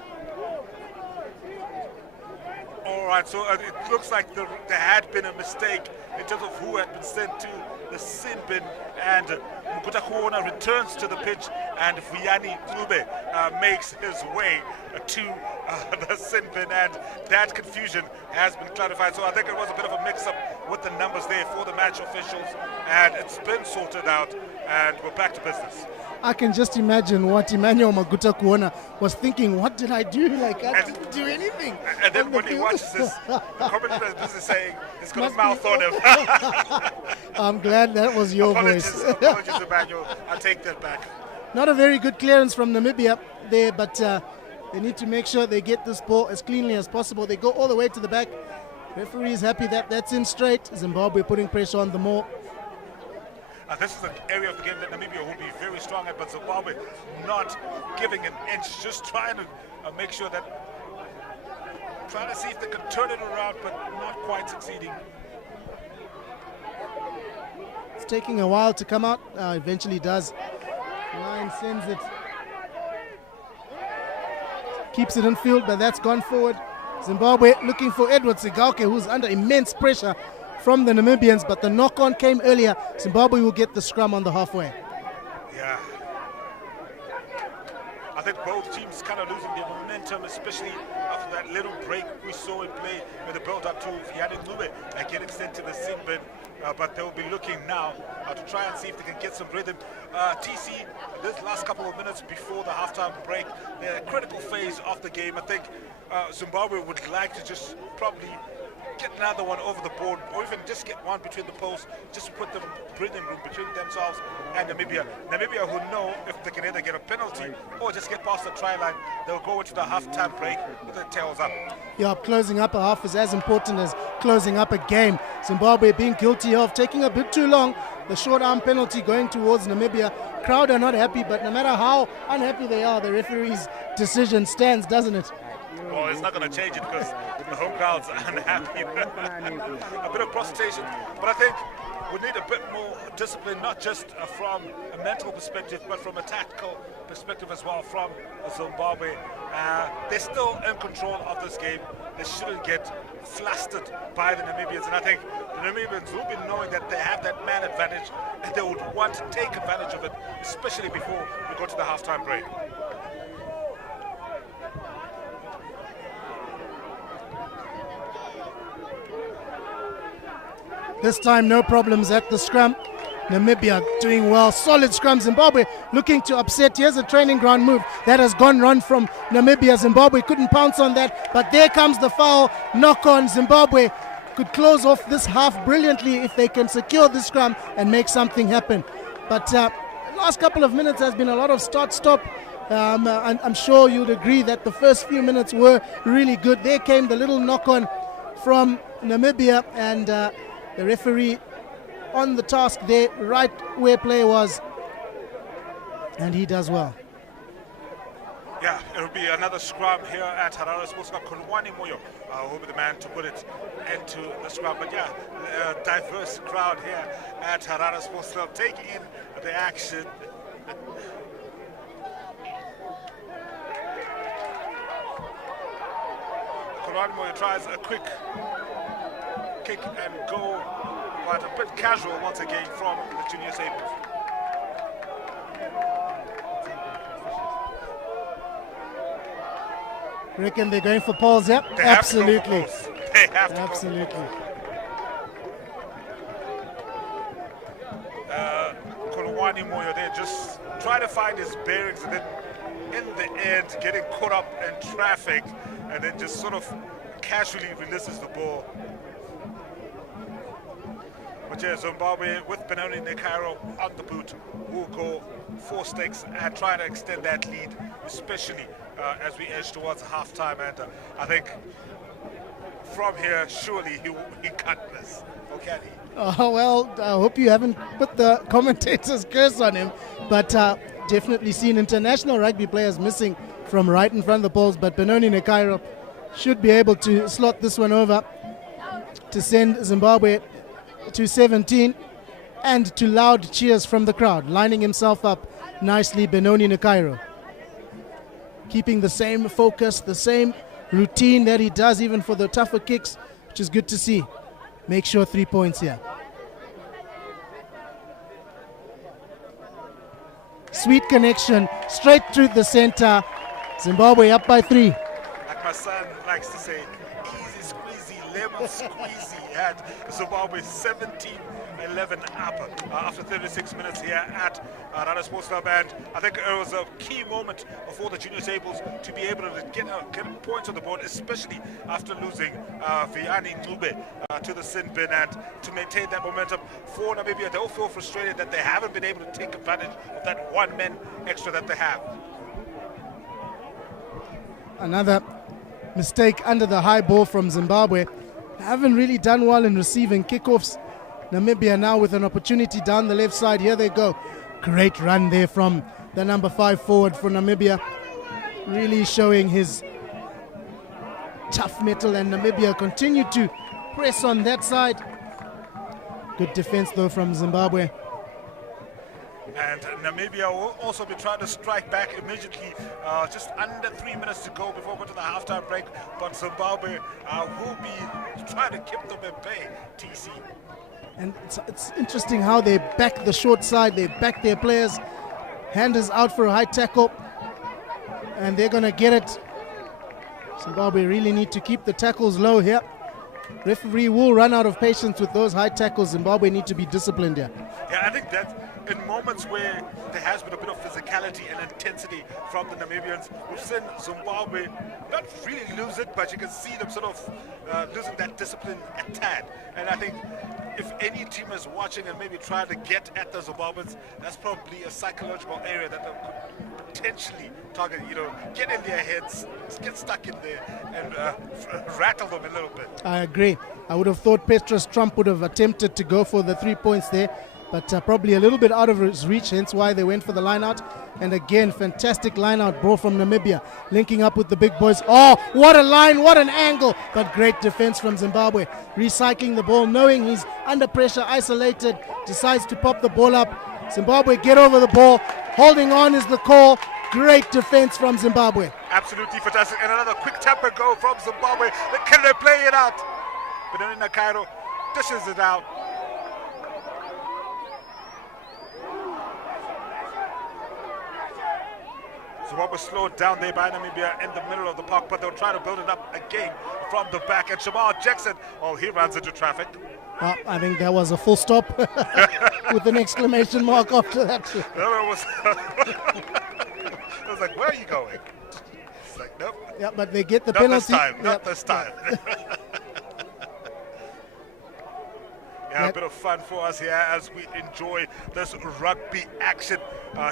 All right, so it looks like there had been a mistake in terms of who had been sent to the sin bin, and Mukuta Kuona returns to the pitch, and Vuyani Ncube makes his way to the sin bin, and that confusion has been clarified. So I think it was a bit of a mix-up with the numbers there for the match officials, and it's been sorted out, and we're back to business. I can just imagine what Emmanuel Maguta Kuona was thinking. What did I do? Like, I didn't do anything. And then when he watches this, the commentator is busy saying he's got a mouth on him. I'm glad that was your voice. Apologies, Emmanuel. I'll take that back. Not a very good clearance from Namibia there, but they need to make sure they get this ball as cleanly as possible. They go all the way to the back. Referee is happy that that's in straight. Zimbabwe putting pressure on the more. This is an area of the game that Namibia will be very strong at, but Zimbabwe not giving an inch, just trying to make sure that, trying to see if they can turn it around, but not quite succeeding. It's taking a while to come out, eventually does. Line sends it, keeps it in field, but that's gone forward. Zimbabwe looking for Edward Sigauke, who's under immense pressure from the Namibians, but the knock-on came earlier. Zimbabwe will get the scrum on the halfway. Yeah. I think both teams kind of losing their momentum, especially after that little break we saw in play with the build-up to Vuyani Ncube getting sent to the sin bin. But they'll be looking now to try and see if they can get some rhythm. TC, this last couple of minutes before the halftime break, the critical phase of the game, I think Zimbabwe would like to just probably get another one over the board, or even just get one between the posts, just to put the breathing room between themselves and Namibia. Namibia who know if they can either get a penalty or just get past the try line, they'll go into the half-time break with their tails up. Yeah, closing up a half is as important as closing up a game. Zimbabwe being guilty of taking a bit too long. The short arm penalty going towards Namibia. Crowd are not happy, but no matter how unhappy they are, the referee's decision stands, doesn't it? Well, it's not going to change it because the home crowd's unhappy. A bit of prostration, but I think we need a bit more discipline, not just from a mental perspective, but from a tactical perspective as well from Zimbabwe. They're still in control of this game. They shouldn't get flustered by the Namibians, and I think the Namibians will be knowing that they have that man advantage, and they would want to take advantage of it, especially before we go to the halftime break. This time, no problems at the scrum. Namibia doing well. Solid scrum. Zimbabwe looking to upset. Here's a training ground move that has gone wrong from Namibia. Zimbabwe couldn't pounce on that, but there comes the foul. Knock on. Zimbabwe could close off this half brilliantly if they can secure the scrum and make something happen. But last couple of minutes has been a lot of start-stop. I'm sure you'd agree that the first few minutes were really good. There came the little knock-on from Namibia, and the referee on the task there, right where play was, and he does well. Yeah, it'll be another scrum here at Harare Sports Club. Kulwani Moyo will be the man to put it into the scrum. But yeah, a diverse crowd here at Harare Sports Club taking in the action. Kulwani Moyo tries a quick kick and go, but a bit casual once again from the Junior Sabres. Reckon they're going for poles, yep? They absolutely. Have to go for poles. They have to absolutely. Kulwani Moyo there just trying to find his bearings, and then in the end getting caught up in traffic and then just sort of casually releases the ball. But yeah, Zimbabwe with Benoni Nekairo on the boot will go 4 stakes and try to extend that lead, especially as we edge towards halftime. And I think from here, surely he can't miss. Or can he? Well, I hope you haven't put the commentator's curse on him, but definitely seen international rugby players missing from right in front of the poles. But Benoni Nekairo should be able to slot this one over to send Zimbabwe to 17, and to loud cheers from the crowd. Lining himself up nicely, Benoni Nekairo, keeping the same focus, the same routine that he does even for the tougher kicks, which is good to see. Make sure 3 points here. Sweet connection straight through the center. Zimbabwe up by 3. Like my son likes to say, easy squeezy, lemon squeezy. At Zimbabwe 17-11 up after 36 minutes here at Harare Sports Club, and I think it was a key moment for the junior tables to be able to get points on the board, especially after losing Viani Ncube to the sin bin, and to maintain that momentum for Namibia. They'll feel frustrated that they haven't been able to take advantage of that 1 man extra that they have. Another mistake under the high ball from Zimbabwe. Haven't really done well in receiving kickoffs. Namibia now with an opportunity down the left side. Here they go. Great run there from the number 5 forward for Namibia. Really showing his tough mettle, and Namibia continue to press on that side. Good defense though from Zimbabwe. And Namibia will also be trying to strike back immediately. Just under 3 minutes to go before we go to the halftime break. But Zimbabwe will be trying to keep them at bay, TC. And it's interesting how they back the short side. They back their players. Hand is out for a high tackle. And they're going to get it. Zimbabwe really need to keep the tackles low here. Referee will run out of patience with those high tackles. Zimbabwe need to be disciplined here. Yeah, I think that in moments where there has been a bit of physicality and intensity from the Namibians, we've seen Zimbabwe not really lose it, but you can see them sort of losing that discipline a tad. And I think if any team is watching and maybe trying to get at the Zimbabweans, that's probably a psychological area that they could potentially target, get in their heads, get stuck in there and rattle them a little bit. I agree. I would have thought Petrus Trump would have attempted to go for the 3 points there, but probably a little bit out of his reach, hence why they went for the line out. And again, fantastic line out ball from Namibia, linking up with the big boys. Oh, what a line, what an angle, but great defense from Zimbabwe. Recycling the ball, knowing he's under pressure, isolated, decides to pop the ball up. Zimbabwe get over the ball, holding on is the call. Great defense from Zimbabwe. Absolutely fantastic. And another quick tap and go from Zimbabwe. Can they play it out? Benoni Nekairo dishes it out. Zimbabwe slowed down there by Namibia in the middle of the park, but they'll try to build it up again from the back. And Jamal Jackson, he runs into traffic. Well, I think that was a full stop with an exclamation mark after that. No, it was. I was like, where are you going? It's like, nope. Yeah, but they get the penalty. Not this time. Yeah, a bit of fun for us here as we enjoy this rugby action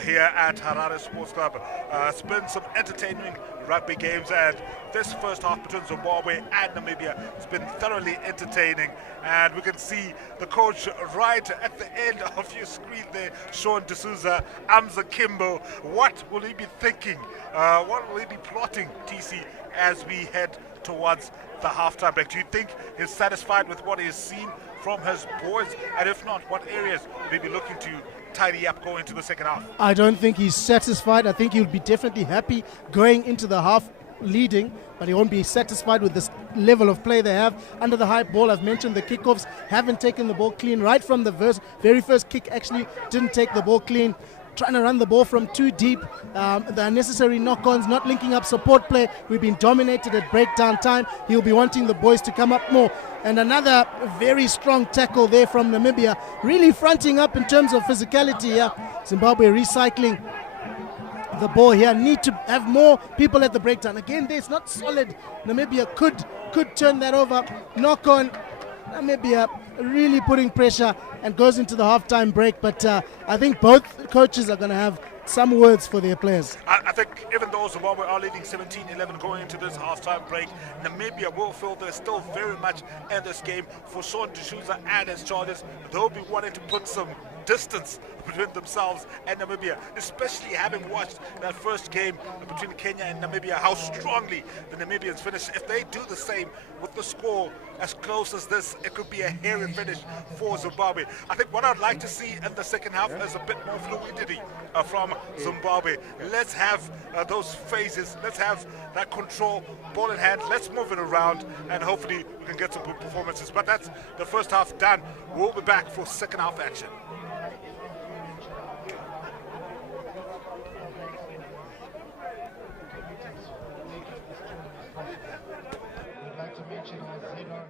here at Harare Sports Club. It's been some entertaining rugby games, and this first half between Zimbabwe and Namibia has been thoroughly entertaining. And we can see the coach right at the end of your screen there, Sean D'Souza, Amza Kimbo. What will he be thinking? What will he be plotting, TC, as we head towards the halftime break? Do you think he's satisfied with what he's seen from his boys? And if not, what areas will he be looking to tidy up going into the second half? I don't think he's satisfied. I think he'll be definitely happy going into the half leading, but he won't be satisfied with this level of play they have under the high ball. I've mentioned the kickoffs haven't taken the ball clean right from the very first kick. Actually didn't take the ball clean, trying to run the ball from too deep, the unnecessary knock-ons, not linking up support play. We've been dominated at breakdown time. He'll be wanting the boys to come up more. And another very strong tackle there from Namibia, really fronting up in terms of physicality here. Zimbabwe recycling the ball here, need to have more people at the breakdown. Again, it's not solid. Namibia could turn that over. Knock on. Namibia really putting pressure and goes into the halftime break. But I think both coaches are going to have some words for their players. I think even though Zimbabwe are leading 17-11 going into this halftime break, Namibia will feel they're still very much in this game. For Sean D'Souza and his charges, they'll be wanting to put some distance between themselves and Namibia, especially having watched that first game between Kenya and Namibia, how strongly the Namibians finished. If they do the same with the score as close as this, it could be a hairy finish for Zimbabwe. I think what I'd like to see in the second half is a bit more fluidity from Zimbabwe. Let's have those phases, let's have that control, ball in hand, let's move it around, and hopefully we can get some good performances. But that's the first half done. We'll be back for second half action. I'd like to mention as you know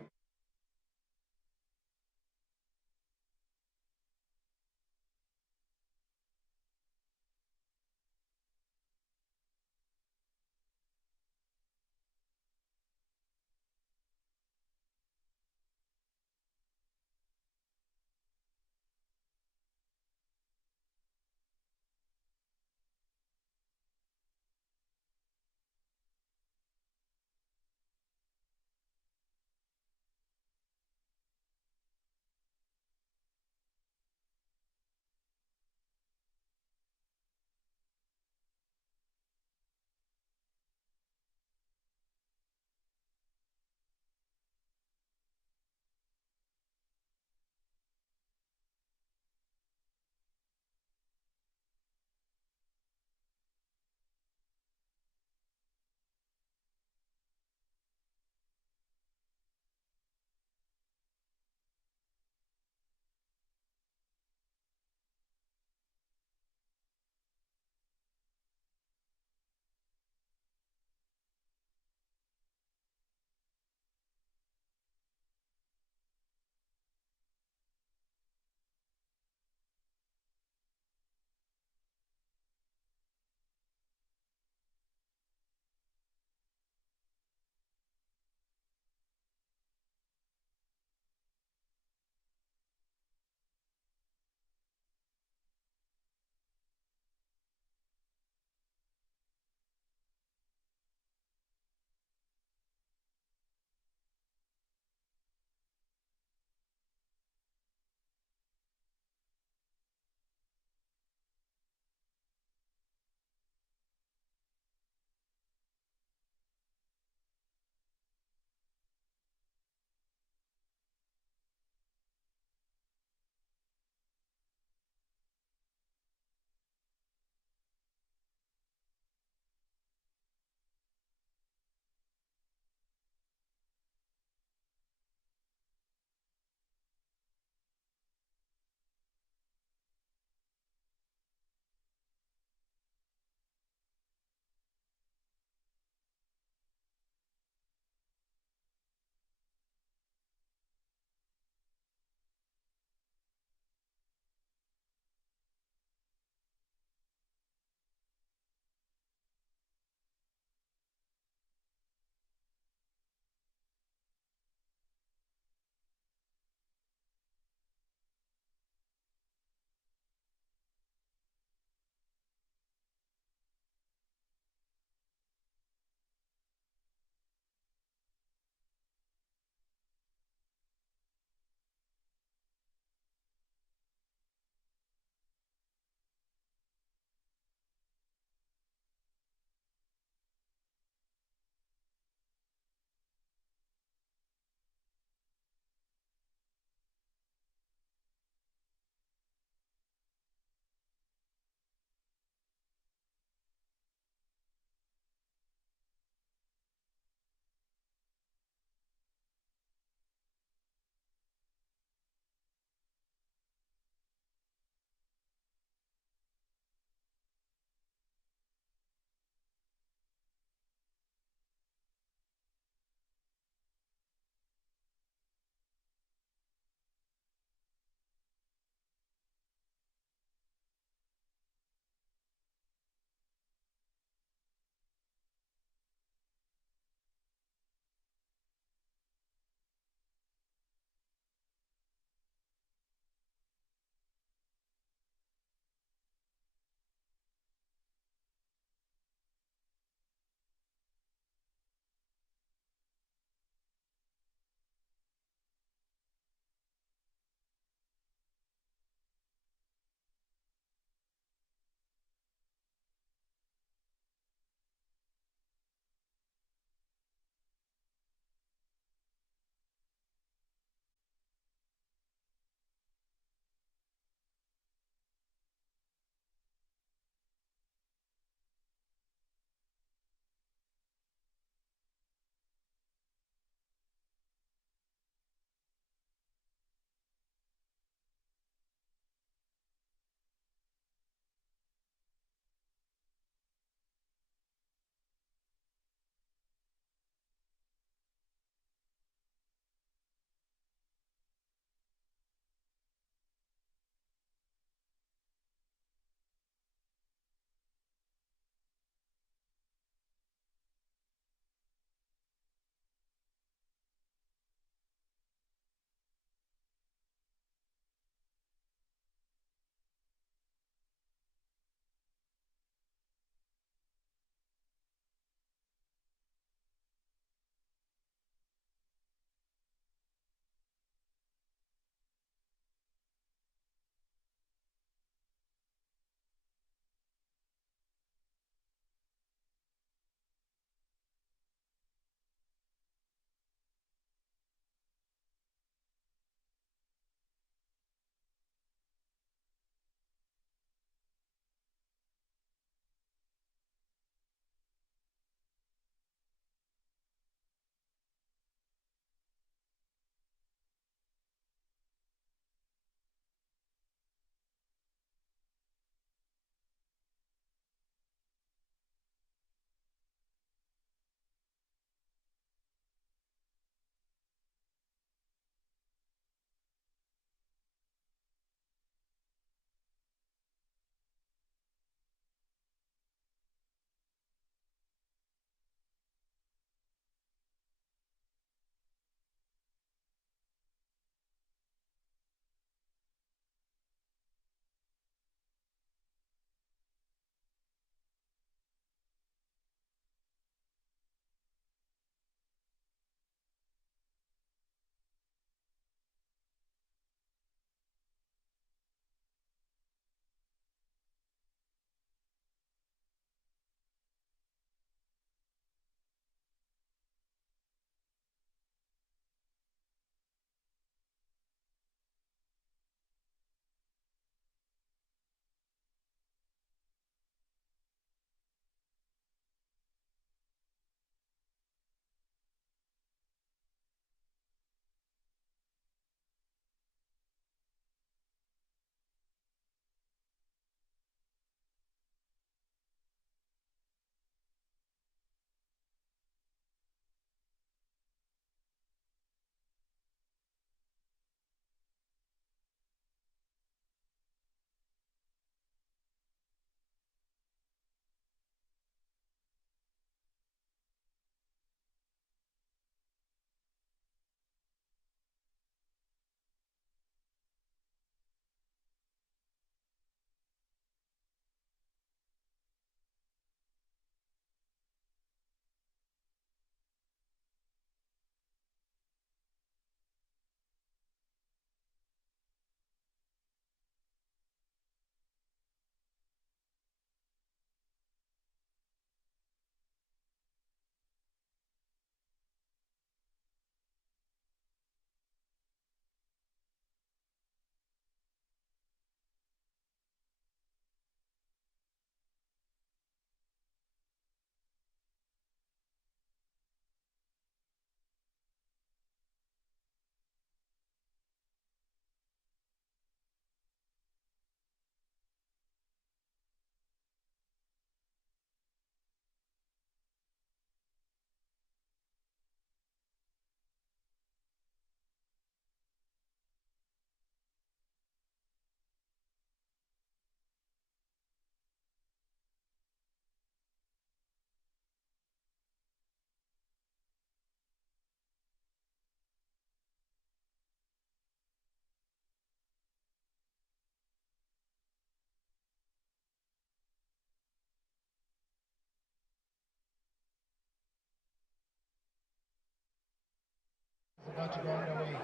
about to go underway.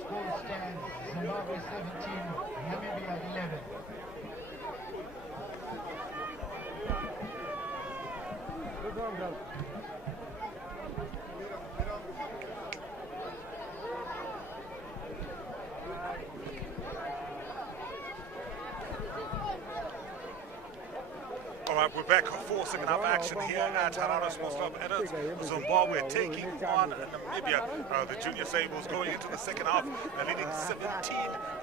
Score stands Zimbabwe 17, Namibia 11. All right, we're back for second half action here at Harare Sports Club. It is Zimbabwe taking on Namibia. The Junior Sables going into the second half, leading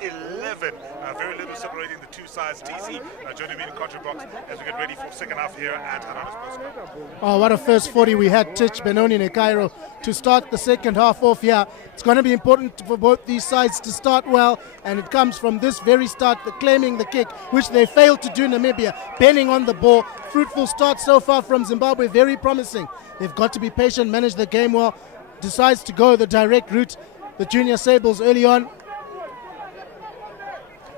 17-11. Very little separating the two sides. TC joining me in the country box as we get ready for second half here at Harare Sports Club. Oh, what a first 40 we had, Tich, Benoni and Cairo, to start the second half off here. It's going to be important for both these sides to start well, and it comes from this very start, the claiming the kick, which they failed to do. Namibia bending on the ball. Fruitful start so far from Zimbabwe, very promising. They've got to be patient, manage the game well. Decides to go the direct route, the Junior Sables early on.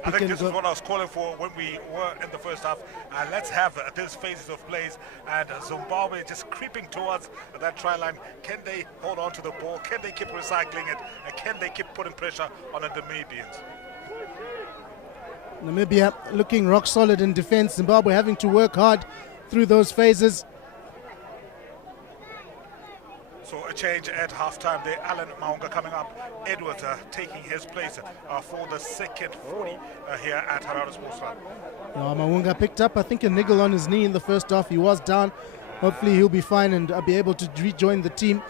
I think this is what I was calling for when we were in the first half. Let's have these phases of plays, and Zimbabwe just creeping towards that try line. Can they hold on to the ball? Can they keep recycling it? And can they keep putting pressure on the Namibians? Namibia looking rock solid in defense. Zimbabwe having to work hard through those phases. So a change at halftime there. Alan Maunga coming up. Edwards taking his place for the second 40 here at Harare Sports Club. Maunga picked up, I think, a niggle on his knee in the first half. He was down. Hopefully he'll be fine and be able to rejoin the team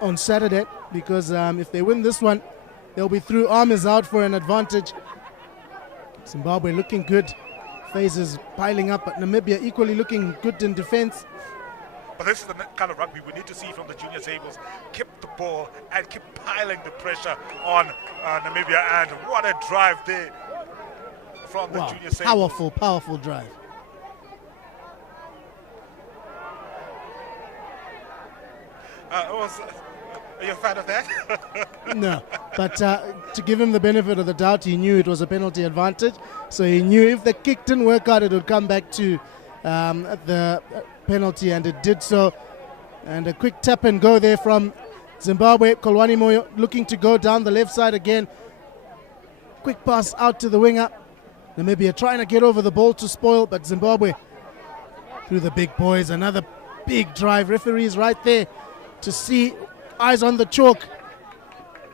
on Saturday, because if they win this one, they'll be through. Arm is out for an advantage. Zimbabwe looking good. Phases piling up, but Namibia equally looking good in defense. But this is the kind of rugby we need to see from the Junior Sables. Keep the ball and keep piling the pressure on Namibia. And what a drive there from the Junior Sables. Powerful drive. Are you a fan of that? No, but to give him the benefit of the doubt, he knew it was a penalty advantage. So he knew if the kick didn't work out, it would come back to the penalty, and it did so. And a quick tap and go there from Zimbabwe. Kolwani Moyo looking to go down the left side again. Quick pass out to the winger. Namibia trying to get over the ball to spoil, but Zimbabwe through the big boys. Another big drive. Referees right there to see. Eyes on the chalk.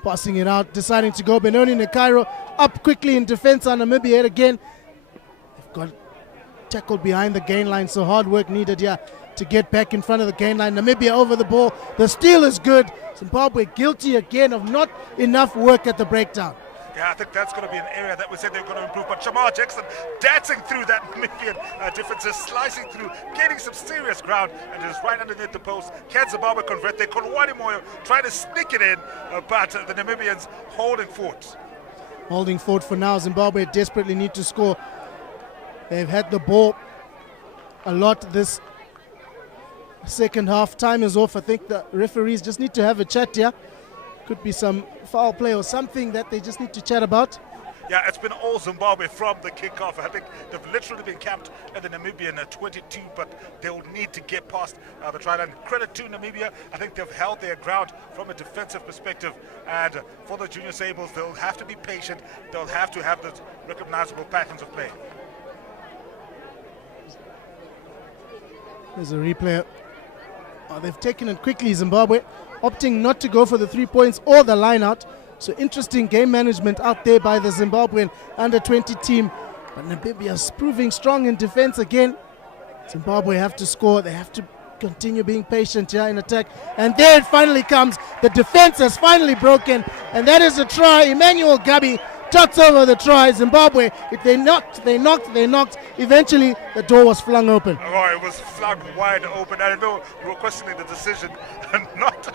Passing it out, deciding to go. Benoni and Cairo up quickly in defense on Namibia again. They've got tackled behind the gain line, so hard work needed here to get back in front of the gain line. Namibia over the ball. The steal is good. Zimbabwe guilty again of not enough work at the breakdown. Yeah, I think that's going to be an area that we said they're going to improve. But Shamar Jackson dancing through that Namibian defense, just slicing through, gaining some serious ground, and just right underneath the post. Can Zimbabwe convert there? Kolwani Moyo trying to sneak it in, but the Namibians holding fort. Holding fort for now. Zimbabwe desperately need to score. They've had the ball a lot this second half. Time is off. I think the referees just need to have a chat here. Could be some foul play or something that they just need to chat about. Yeah, it's been all Zimbabwe from the kickoff. I think they've literally been camped at the Namibian 22, but they'll need to get past the try line. Credit to Namibia. I think they've held their ground from a defensive perspective. And for the Junior Sables, they'll have to be patient. They'll have to have the recognizable patterns of play. There's a replay. They've taken it quickly, Zimbabwe, opting not to go for the 3 points or the line out. So interesting game management out there by the Zimbabwean under-20 team. But Namibia's proving strong in defense again. Zimbabwe have to score. They have to continue being patient here in attack. And there it finally comes. The defense has finally broken. And that is a try. Emmanuel Gabi tucks over the try. Zimbabwe, if they knocked. Eventually, the door was flung open. Oh, it was flung wide open. I know we were questioning the decision not to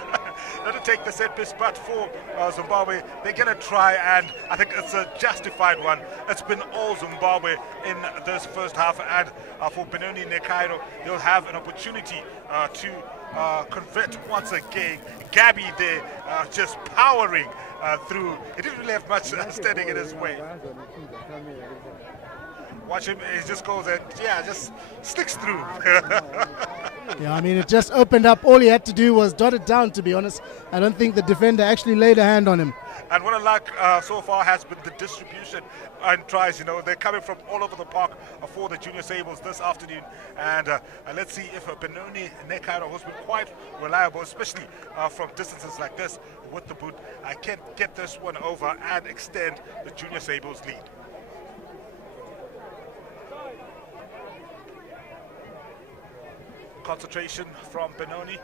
take the set piece, but for Zimbabwe, they're going to try, and I think it's a justified one. It's been all Zimbabwe in this first half, and for Benoni and Cairo, they'll have an opportunity to convert once again. Gabi there just powering through. He didn't really have much standing in his way. Watch him, he just goes and, just sticks through. Yeah, I mean, it just opened up. All he had to do was dot it down, to be honest. I don't think the defender actually laid a hand on him. And what I like so far has been the distribution and tries. They're coming from all over the park for the Junior Sables this afternoon. And let's see if Benoni Nekairo, who's been quite reliable, especially from distances like this with the boot, can get this one over and extend the Junior Sables lead. Concentration from Benoni,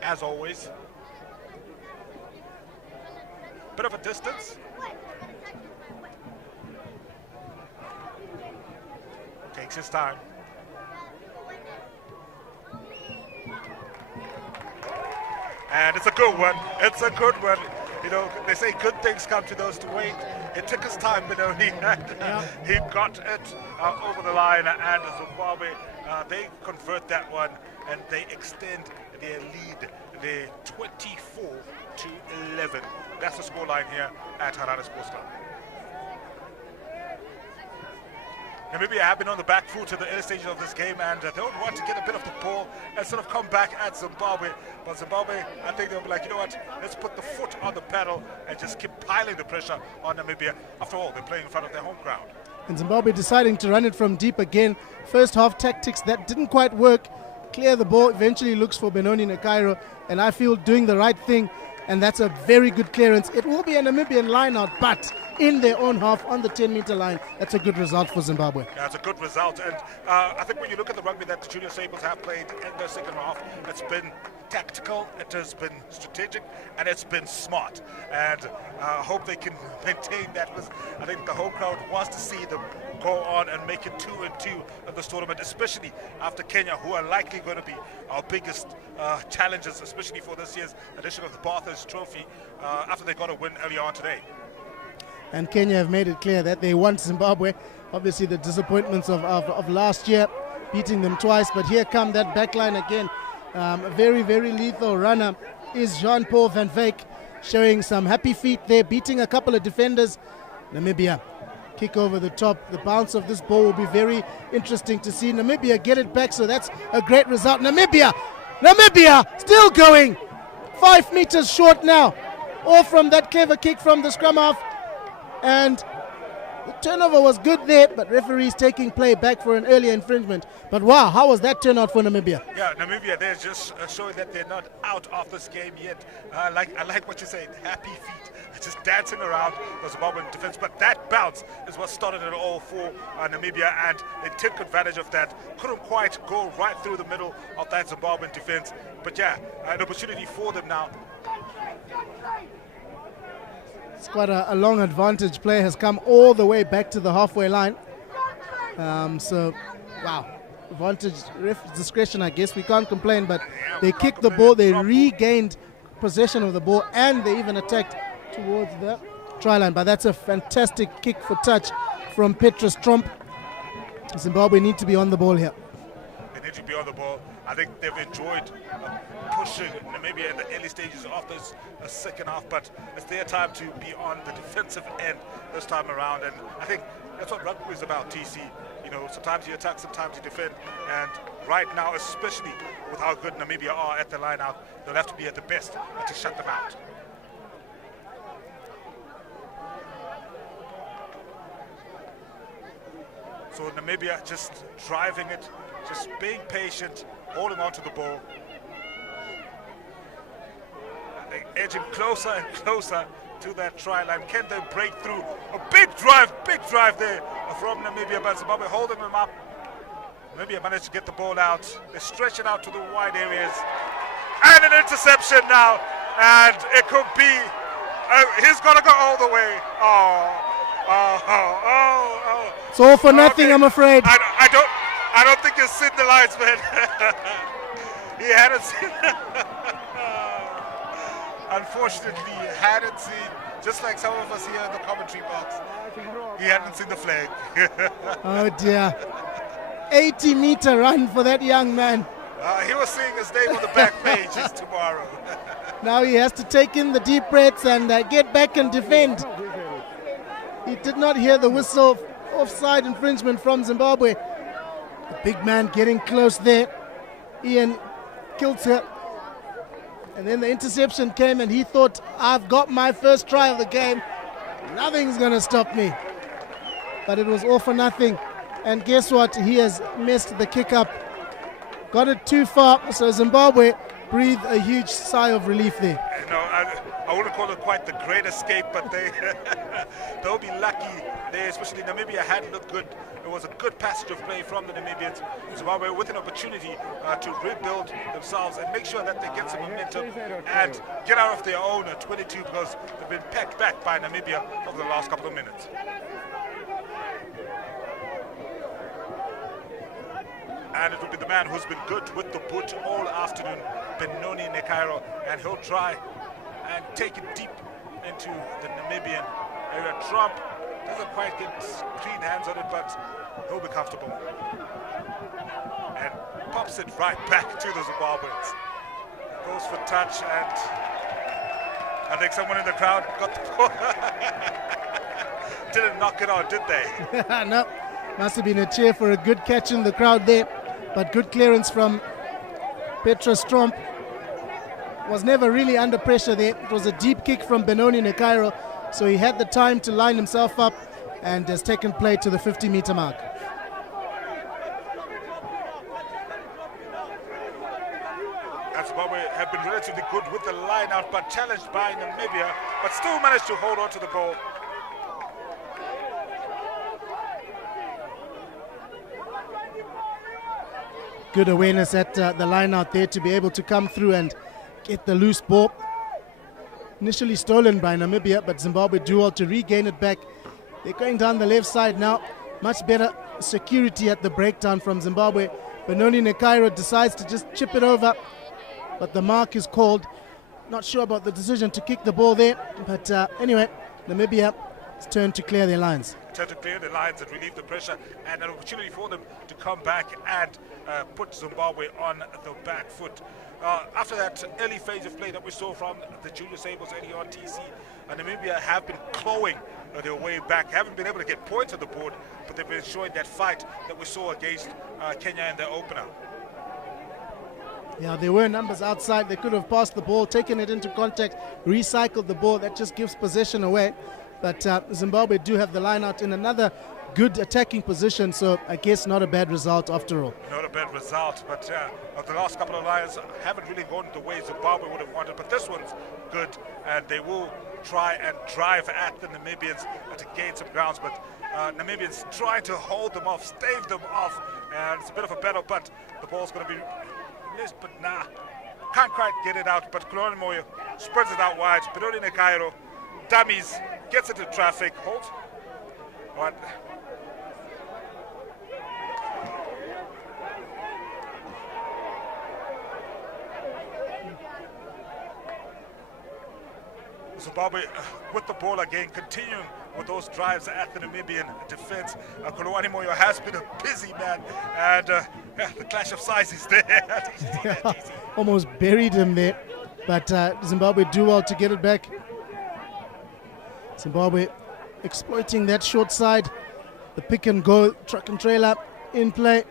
as always. Bit of a distance. Takes his time. And it's a good one. It's a good one. They say good things come to those to wait. It took his time, Benoni, and he got it over the line. And Zimbabwe, they convert that one and they extend their lead. They're 24-11. That's the scoreline here at Harare Sports Club. Namibia have been on the back foot at the early stages of this game, and they would want to get a bit of the ball and sort of come back at Zimbabwe. But Zimbabwe, I think they'll be like, you know what, let's put the foot on the pedal and just keep piling the pressure on Namibia. After all, they're playing in front of their home crowd. And Zimbabwe deciding to run it from deep again. First half tactics that didn't quite work. Clear the ball, eventually looks for Benoni Nekairo, and I feel doing the right thing, and that's a very good clearance. It will be a Namibian line-out, but in their own half on the 10-meter line, that's a good result for Zimbabwe. Yeah, it's a good result, and I think when you look at the rugby that the Junior Sables have played in their second half, it's been tactical, it has been strategic, and it's been smart. And I hope they can maintain that. I think the whole crowd wants to see them go on and make it 2-2 of this tournament, especially after Kenya, who are likely going to be our biggest challenges, especially for this year's edition of the Barthes Trophy, after they got a win earlier on today. And Kenya have made it clear that they want Zimbabwe. Obviously the disappointments of last year, beating them twice, but here come that backline again. A very, very lethal runner is Jean-Paul van Wyk, showing some happy feet there, beating a couple of defenders. Namibia kick over the top. The bounce of this ball will be very interesting to see. Namibia get it back, so that's a great result. Namibia still going. 5 meters short now, all from that clever kick from the scrum half. And the turnover was good there, but referees taking play back for an earlier infringement. But wow, how was that turnout for Namibia? Yeah, Namibia, they're just showing that they're not out of this game yet. I like what you say, happy feet, just dancing around the Zimbabwean defense. But that bounce is what started it all for Namibia, and they took advantage of that. Couldn't quite go right through the middle of that Zimbabwean defense. But yeah, an opportunity for them now. It's quite a long advantage. Play has come all the way back to the halfway line. So, wow. Advantage, ref discretion, I guess. We can't complain, but they kicked the ball. They regained possession of the ball, and they even attacked towards the try line. But that's a fantastic kick for touch from Petrus Tromp. Zimbabwe need to be on the ball here. They need to be on the ball. I think they've enjoyed pushing Namibia in the early stages of this second half, but it's their time to be on the defensive end this time around, and I think that's what rugby is about, TC. Sometimes you attack, sometimes you defend, and right now, especially with how good Namibia are at the line out, they'll have to be at the best to shut them out. So Namibia just driving it, just being patient, holding on to the ball. They edging closer and closer to that try line. Can they break through? A big drive there from Namibia, but Zimbabwe holding them up. Namibia managed to get the ball out. They stretch it out to the wide areas. And an interception now. And it could be, he's going to go all the way. It's all for nothing, okay. I'm afraid. I don't think he's seen the lights, man. He hadn't seen Unfortunately, he hadn't seen, just like some of us here in the commentary box, he hadn't seen the flag. Oh dear. 80-meter run for that young man. He was seeing his name on the back pages tomorrow. Now he has to take in the deep breaths and get back and defend. He did not hear the whistle offside infringement from Zimbabwe. The big man getting close there. Ian Kilter. And then the interception came and he thought, I've got my first try of the game. Nothing's going to stop me. But it was all for nothing. And guess what? He has messed the kick up. Got it too far. So Zimbabwe breathed a huge sigh of relief there. No, I wouldn't call it quite the great escape, but they'll be lucky there, especially Namibia had looked good. It was a good passage of play from the Namibians. Zimbabwe with an opportunity to rebuild themselves and make sure that they get some momentum and get out of their own 22 because they've been pecked back by Namibia over the last couple of minutes. And it will be the man who's been good with the boot all afternoon, Benoni Nekairo, and he'll try and take it deep into the Namibian area. Trump doesn't quite get clean hands on it, but he'll be comfortable. And pops it right back to the Zimbabweans. Goes for touch, and I think someone in the crowd got the ball. Didn't knock it out, did they? No, must have been a cheer for a good catch in the crowd there. But good clearance from Petra Stromp. Was never really under pressure there. It was a deep kick from Benoni Nekairo, so he had the time to line himself up and has taken play to the 50-meter mark. And Zimbabwe have been relatively good with the line out, but challenged by Namibia, but still managed to hold on to the ball. Good awareness at the line out there to be able to come through and get the loose ball. Initially stolen by Namibia, but Zimbabwe do well to regain it back. They're going down the left side now. Much better security at the breakdown from Zimbabwe. Benoni Nekairo decides to just chip it over, but the mark is called. Not sure about the decision to kick the ball there, but anyway, Namibia, it's turn to clear their lines. Turn to clear the lines and relieve the pressure, and an opportunity for them to come back and put Zimbabwe on the back foot. After that early phase of play that we saw from the Junior Sables early on, TC, Namibia have been clawing their way back, haven't been able to get points on the board, but they've been showing that fight that we saw against Kenya in their opener. Yeah, there were numbers outside. They could have passed the ball, taken it into contact, recycled the ball. That just gives possession away. But Zimbabwe do have the line out in another good attacking position, so I guess not a bad result after all. Not a bad result, but the last couple of lines haven't really gone the way Zimbabwe would have wanted, but this one's good, and they will try and drive at the Namibians to gain some grounds, but Namibians trying to hold them off, stave them off, and it's a bit of a battle, but the ball's going to be missed, but nah, can't quite get it out, but Kuloni Moyo spreads it out wide. Benoni Nekairo dummies, gets into traffic, holds. What? Zimbabwe with the ball again, continuing with those drives at the Namibian defense. Kuloni Moyo has been a busy man, and the clash of sizes there. Almost buried him there, but Zimbabwe do well to get it back. Zimbabwe exploiting that short side, the pick and go, truck and trailer in play.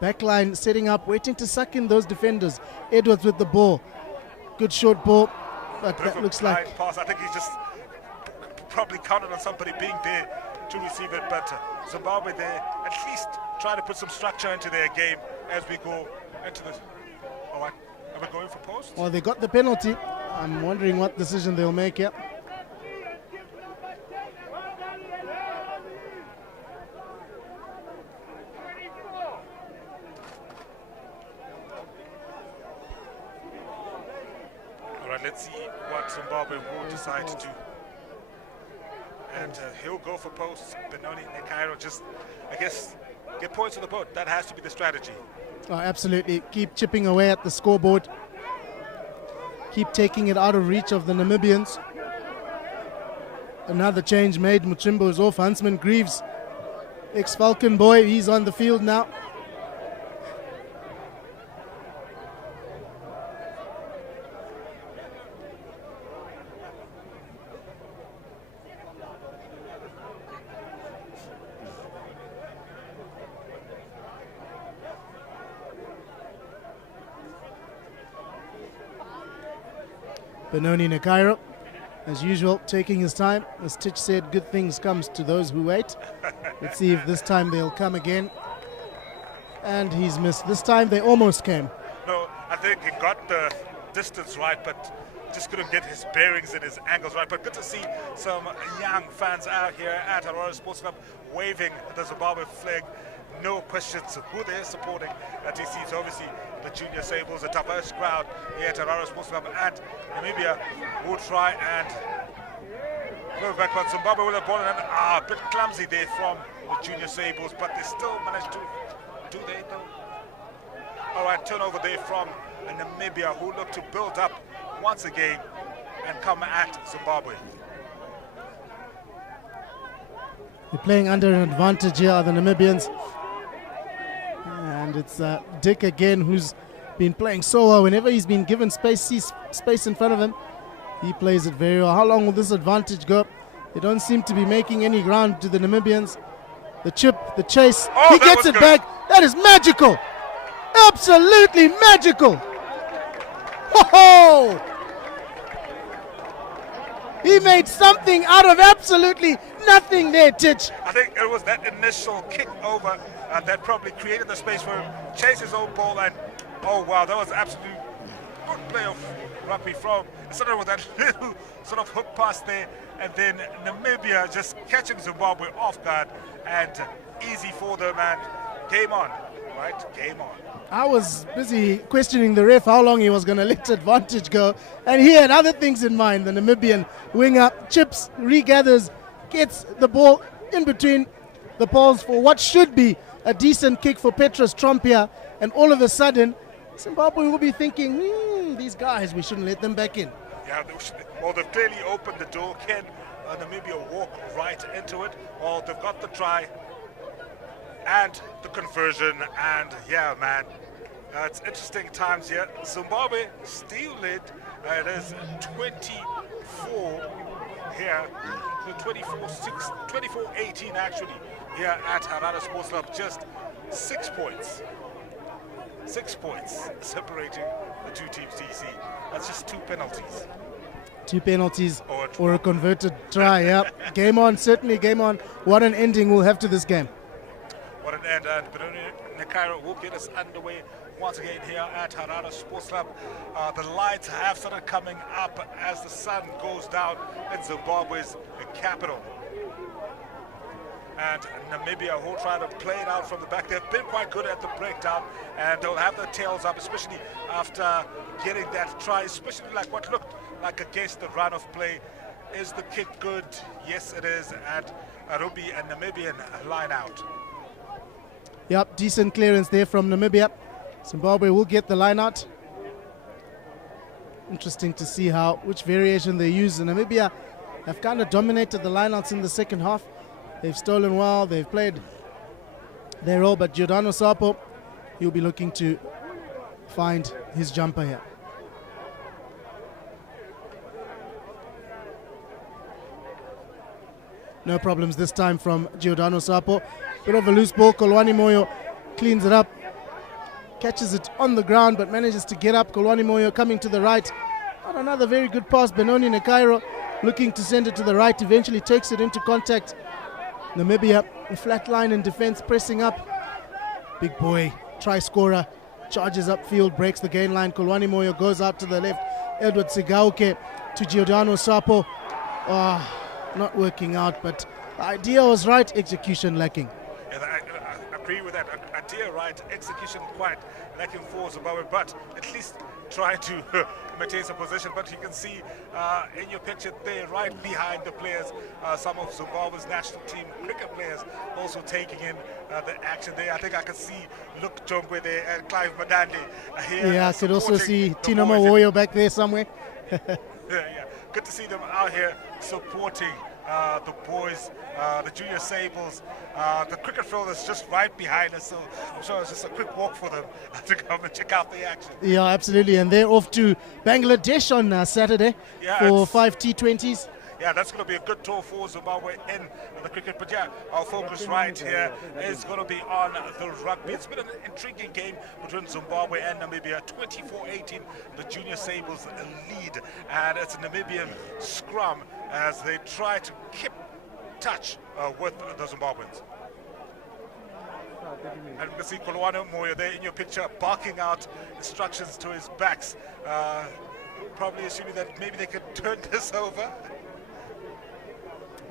Backline setting up, waiting to suck in those defenders. Edwards with the ball. Good short ball, but that looks like... pass. I think he's just probably counted on somebody being there to receive it, but Zimbabwe there at least try to put some structure into their game as we go into this. All right, are we going for post? Well, they got the penalty. I'm wondering what decision they'll make here. Let's see what Zimbabwe will decide to do. And he'll go for posts. Benoni Nekairo just, I guess, get points on the board. That has to be the strategy. Oh, absolutely. Keep chipping away at the scoreboard. Keep taking it out of reach of the Namibians. Another change made. Muchimbo is off. Huntsman Greaves, ex-Falcon boy, he's on the field now. Benoni Nakairo, as usual, taking his time. As Titch said, good things comes to those who wait. Let's see if this time they'll come again. And he's missed. This time they almost came. No, I think he got the distance right, but just couldn't get his bearings and his angles right. But good to see some young fans out here at Aurora Sports Club waving the Zimbabwe flag. No questions who they're supporting at DC. So obviously the Junior Sables, the diverse crowd here at Aurora Sports Club, and Namibia will try and go back. But Zimbabwe will have ball, and a bit clumsy there from the Junior Sables, but they still managed to do they though. All right, turnover there from Namibia, who look to build up once again and come at Zimbabwe. They're playing under an advantage here, are the Namibians. And it's Dick again, who's been playing so well. Whenever he's been given space, sees space in front of him, he plays it very well. How long will this advantage go? They don't seem to be making any ground to the Namibians. The chip, the chase, he gets it back. That is magical. Absolutely magical. Ho-ho! He made something out of absolutely nothing there, Titch. I think it was that initial kick over that probably created the space for him. Chase his own ball, and oh wow, that was absolutely good play of rugby from sort of with that little sort of hook pass there, and then Namibia just catching Zimbabwe off guard, and easy for them, and game on, right? Game on. I was busy questioning the ref how long he was going to let advantage go, and he had other things in mind. The Namibian winger chips, regathers, gets the ball in between the poles for what should be a decent kick for Petrus Trompia, and all of a sudden Zimbabwe will be thinking, these guys, we shouldn't let them back in. Yeah, well, they've clearly opened the door. Can Namibia walk right into it? Well, they've got the try and the conversion, and yeah, man, it's interesting times here. Zimbabwe still led. It is 24 here, so 24-18 actually here at Harare Sports Club. Just 6 points. 6 points separating the two teams, DC. That's just 2 penalties. 2 penalties or a converted try. Yeah, game on, certainly game on. What an ending we'll have to this game. What an end, and Benoni Nakairo will get us underway once again here at Harare Sports Club. The lights have started coming up as the sun goes down in Zimbabwe's capital. And Namibia will try to play it out from the back. They've been quite good at the breakdown, and they'll have their tails up, especially after getting that try, especially like what looked like against the run of play. Is the kick good? Yes, it is. And Ruby and Namibian line out. Yep, decent clearance there from Namibia. Zimbabwe will get the line out. Interesting to see which variation they use. Namibia have kind of dominated the lineouts in the second half. They've stolen well, they've played their role, but Giordano Sapo, he'll be looking to find his jumper here. No problems this time from Giordano Sapo. Bit of a loose ball. Kolwani Moyo cleans it up, catches it on the ground, but manages to get up. Kolwani Moyo coming to the right. Not another very good pass. Benoni Nakairo looking to send it to the right, eventually takes it into contact. Namibia, a flat line in defense, pressing up. Big boy, try scorer, charges upfield, breaks the gain line. Kolwani Moyo goes out to the left. Edward Sigauke to Giordano Sapo. Not working out, but the idea was right, execution lacking. Yeah, I agree with that. Idea right, execution quite lacking for Zimbabwe, but at least try to maintain some position. But you can see in your picture there, right behind the players, some of Zimbabwe's national team cricket players also taking in the action there. I think I can see Luke Jongwe there and Clive Madande here. Yeah, I could also see Tino Mawoyo back there somewhere. Yeah, good to see them out here supporting the boys, the Junior Sables. The cricket field is just right behind us, so I'm sure it's just a quick walk for them to come and check out the action. Yeah, absolutely, and they're off to Bangladesh on Saturday for 5 T20s. Yeah, that's going to be a good tour for Zimbabwe in the cricket. But yeah, our focus right here is going to be on the rugby. It's been an intriguing game between Zimbabwe and Namibia. 24-18, the Junior Sables lead. And it's a Namibian scrum as they try to keep touch with the Zimbabweans. And you can see Kolwano Moyo there in your picture barking out instructions to his backs. Probably assuming that maybe they could turn this over.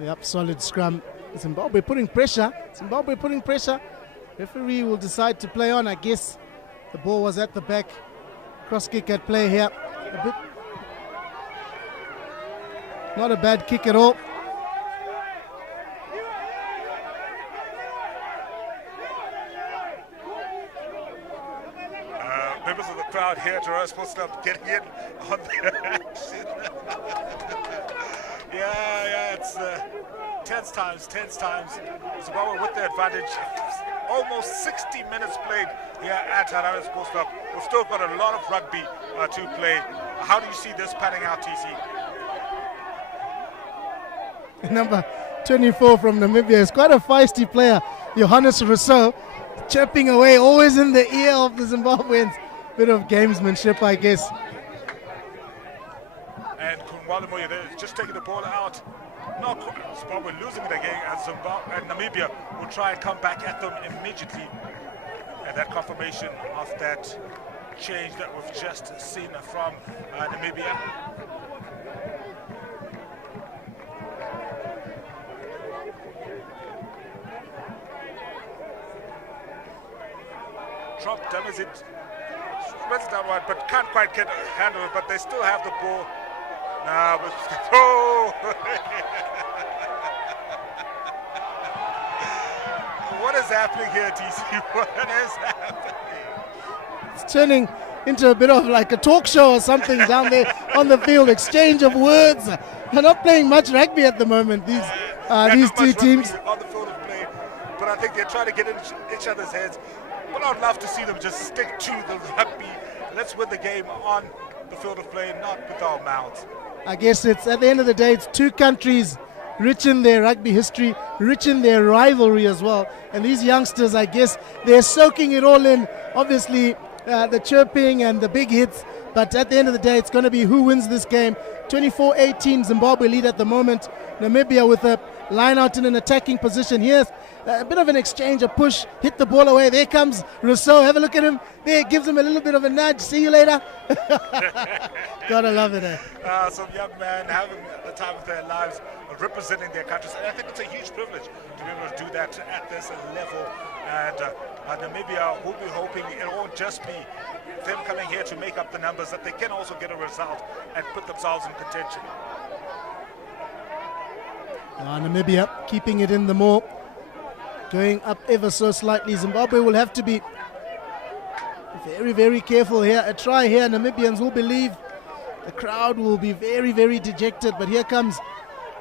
Yep, solid scrum. Zimbabwe putting pressure. Referee will decide to play on. I guess the ball was at the back. Cross kick at play here. Not a bad kick at all. Members of the crowd here to us supposed to stop getting in on the action. yeah, it's tense times. Zimbabwe with the advantage. Almost 60 minutes played here at Harare Sports Club. We've still got a lot of rugby to play. How do you see this panning out, TC? Number 24 from Namibia is quite a feisty player, Johannes Rousseau, chirping away, always in the ear of the Zimbabweans. Bit of gamesmanship, I guess. And Kunwalamoya there just taking the ball out. Not Zimbabwe losing it again, and Namibia will try and come back at them immediately. And that confirmation of that change that we've just seen from Namibia. Trump damages it, spreads that one, but can't quite get a handle it, but they still have the ball. Now, oh! What is happening here, TC? What is happening? It's turning into a bit of like a talk show or something down there on the field. Exchange of words. They're not playing much rugby at the moment, these two teams. On the field of play, but I think they're trying to get in each other's heads. But I'd love to see them just stick to the rugby. Let's win the game on the field of play, not with our mouths. I guess it's at the end of the day, it's two countries rich in their rugby history, rich in their rivalry as well. And these youngsters, I guess, they're soaking it all in. Obviously, the chirping and the big hits. But at the end of the day, it's going to be who wins this game. 24-18, Zimbabwe lead at the moment. Namibia with a line out in an attacking position. Here's a bit of an exchange, a push, hit the ball away. There comes Rousseau. Have a look at him. There, gives him a little bit of a nudge. See you later. Gotta love it. Some young men having the time of their lives, representing their countries. And I think it's a huge privilege to be able to do that at this level. And Namibia will be hoping it won't just be them coming here to make up the numbers, that they can also get a result and put themselves in contention. Namibia keeping it in the maw, going up ever so slightly. Zimbabwe will have to be very, very careful here. A try here, Namibians will believe. The crowd will be very, very dejected, but here comes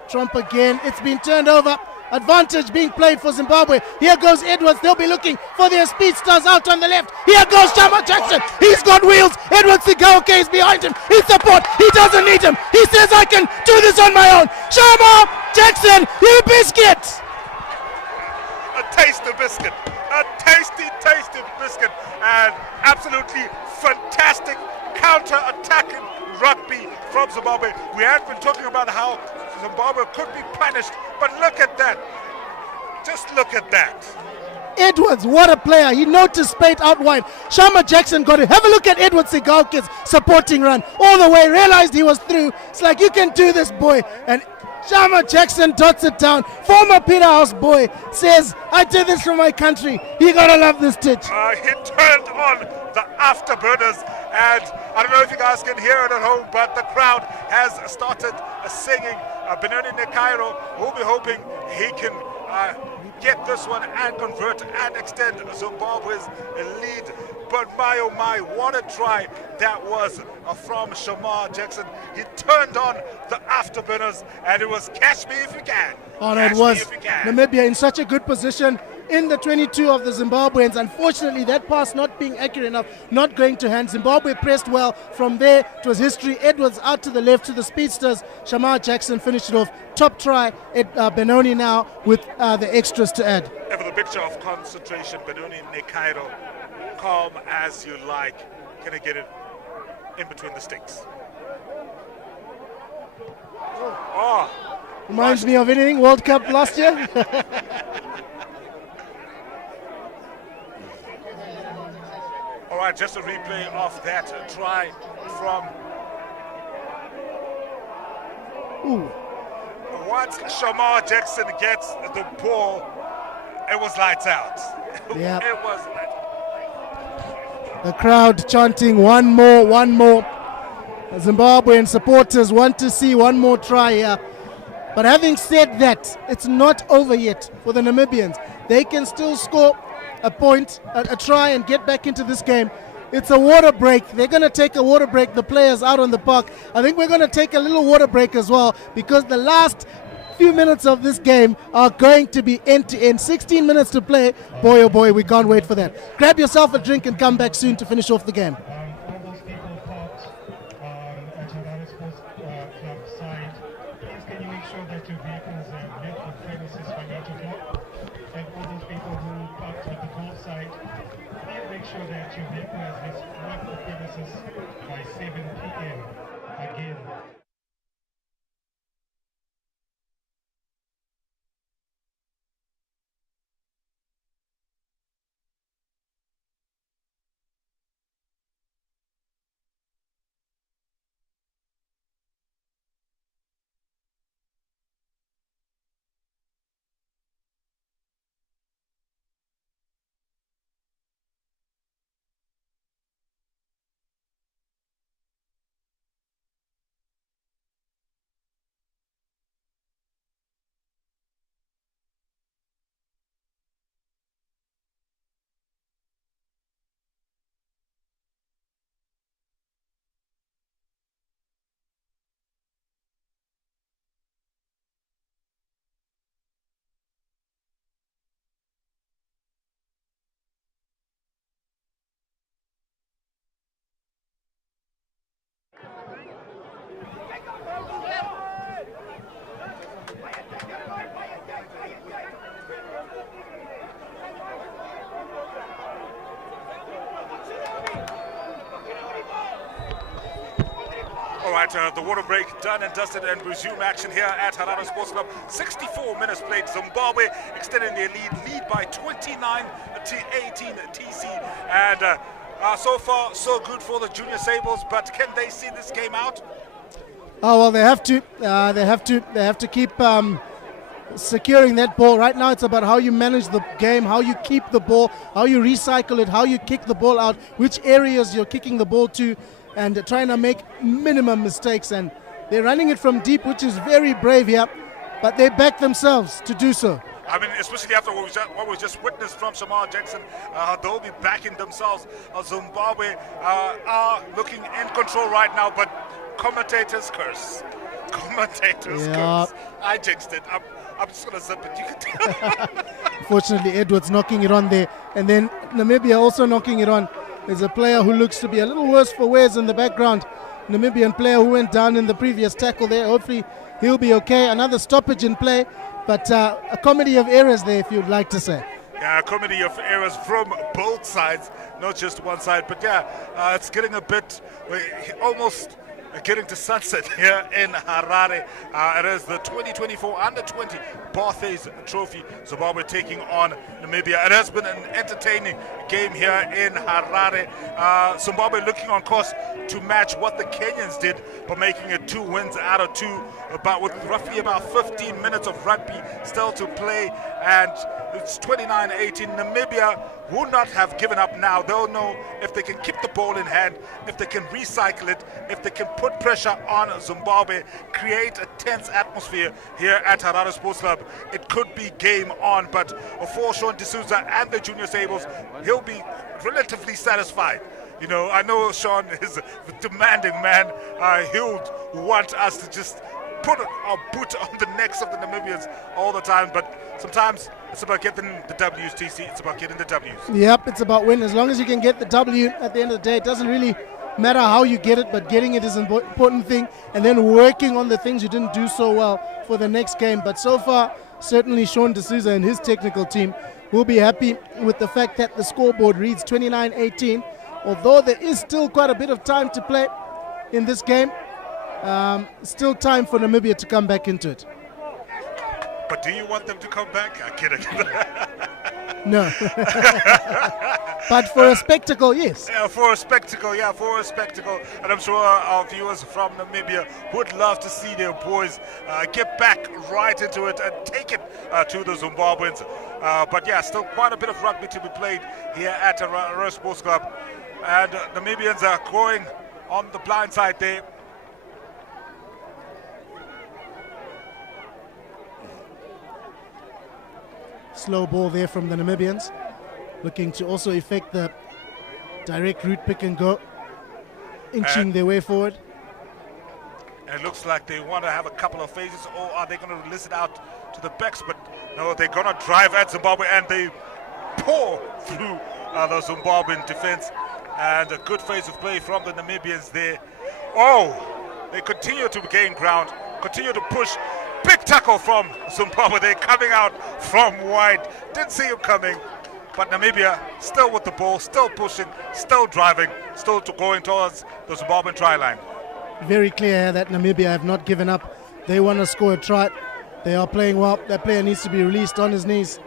Trump again. It's been turned over. Advantage being played for Zimbabwe. Here goes Edwards. They'll be looking for their speedsters out on the left. Here goes Shama Jackson. He's got wheels. Edwards Sigaoke is behind him. He's support. He doesn't need him. He says, I can do this on my own. Shama Jackson, you biscuit. A tasty biscuit. A tasty biscuit. And absolutely fantastic counter-attacking rugby from Zimbabwe. We have been talking about how Zimbabwe could be punished, but look at that. Just look at that. Edwards, what a player. He noticed Spate out wide. Shama Jackson got it. Have a look at Edwards Sigaoke's supporting run all the way. Realized he was through. It's like, you can do this, boy. And Shama Jackson dots it down. Former Peterhouse boy says, I did this for my country. You gotta love this stitch. He turned on the afterburners, and I don't know if you guys can hear it at home, but the crowd has started singing. Benoni Nekairo will be hoping he can get this one and convert and extend Zimbabwe's lead. But my oh my, what a try that was from Shama Jackson. He turned on the afterburners, and it was catch me if you can. Oh no, it was. Namibia in such a good position. in the 22 of the Zimbabweans. Unfortunately, that pass not being accurate enough, not going to hand. Zimbabwe pressed well. From there, it was history. Edwards out to the left to the speedsters. Shamar Jackson finished it off. Top try. Benoni now with the extras to add. Ever the picture of concentration, Benoni Nekairo, calm as you like. Gonna get it in between the sticks. Oh, reminds me of anything World Cup last year. All right, just a replay of that try from. Ooh. Once Shamar Jackson gets the ball, it was lights out. Yeah. It was lights out. The crowd chanting one more, one more. The Zimbabwean supporters want to see one more try here. But having said that, it's not over yet for the Namibians. They can still score a point, a try, and get back into this game. It's a water break. They're going to take a water break, the players out on the park. I think we're going to take a little water break as well, because the last few minutes of this game are going to be end to end. 16 minutes to play. Boy, oh boy, we can't wait for that. Grab yourself a drink and come back soon to finish off the game. All those people parked at Harare Sports Club side, please can you make sure that your vehicles have left the premises by 8 o'clock? And all those people who parked at the golf side, please make sure that your vehicle has left the premises by 7 p.m. Again. All right, the water break done and dusted, and resume action here at Harare Sports Club. 64 minutes played. Zimbabwe extending their lead by 29 to 18 TC. And so far, so good for the Junior Sables, but can they see this game out? Oh, well, they have to. They have to keep securing that ball. Right now, it's about how you manage the game, how you keep the ball, how you recycle it, how you kick the ball out, which areas you're kicking the ball to, and trying to make minimum mistakes. And they're running it from deep, which is very brave here, but they back themselves to do so. I mean, especially after what we just witnessed from Shamar Jackson, they'll be backing themselves. Zimbabwe are looking in control right now, but commentators curse. Commentators curse. I jinxed it. I'm just going to zip it. You can tell. Fortunately, Edwards knocking it on there. And then Namibia also knocking it on. There's a player who looks to be a little worse for wears in the background. Namibian player who went down in the previous tackle there. Hopefully he'll be okay. Another stoppage in play, but a comedy of errors there, if you'd like to say. Yeah, a comedy of errors from both sides, not just one side. But yeah, it's getting a bit, almost getting to sunset here in Harare. It is the 2024 Under-20 Barthes Trophy. Zimbabwe taking on Namibia. It has been an entertaining game here in Harare. Zimbabwe looking on course to match what the Kenyans did by making it 2 wins out of 2, but with roughly about 15 minutes of rugby still to play, and it's 29-18. Namibia will not have given up now. They'll know if they can keep the ball in hand, if they can recycle it, if they can put pressure on Zimbabwe, create a tense atmosphere here at Harare Sports Club. It could be game on, but for Sean D'Souza and the Junior Sables, he'll be relatively satisfied. You know, I know Sean is a demanding man. He'll want us to just put our boot on the necks of the Namibians all the time, but sometimes it's about getting the W's, TC. It's about getting the W's. Yep, it's about win. As long as you can get the W at the end of the day, it doesn't really matter how you get it, but getting it is an important thing, and then working on the things you didn't do so well for the next game. But so far, certainly Sean D'Souza and his technical team will be happy with the fact that the scoreboard reads 29-18, although there is still quite a bit of time to play in this game. Still time for Namibia to come back into it. But do you want them to come back? I'm kidding. No. But for a spectacle, yes. Yeah, for a spectacle. And I'm sure our viewers from Namibia would love to see their boys get back right into it and take it to the Zimbabweans. But yeah, still quite a bit of rugby to be played here at Arrow Sports Club. And Namibians are going on the blind side there. Slow ball there from the Namibians, looking to also effect the direct route pick and go, inching their way forward. And it looks like they want to have a couple of phases, or are they going to listen out to the backs? But no, they're going to drive at Zimbabwe, and they pour through the Zimbabwean defense. And a good phase of play from the Namibians there. Oh, they continue to gain ground, continue to push. Big tackle from Zimbabwe. They're coming out from wide. Didn't see him coming. But Namibia still with the ball, still pushing, still driving, still going towards the Zimbabwean try line. Very clear that Namibia have not given up. They want to score a try. They are playing well. That player needs to be released on his knees.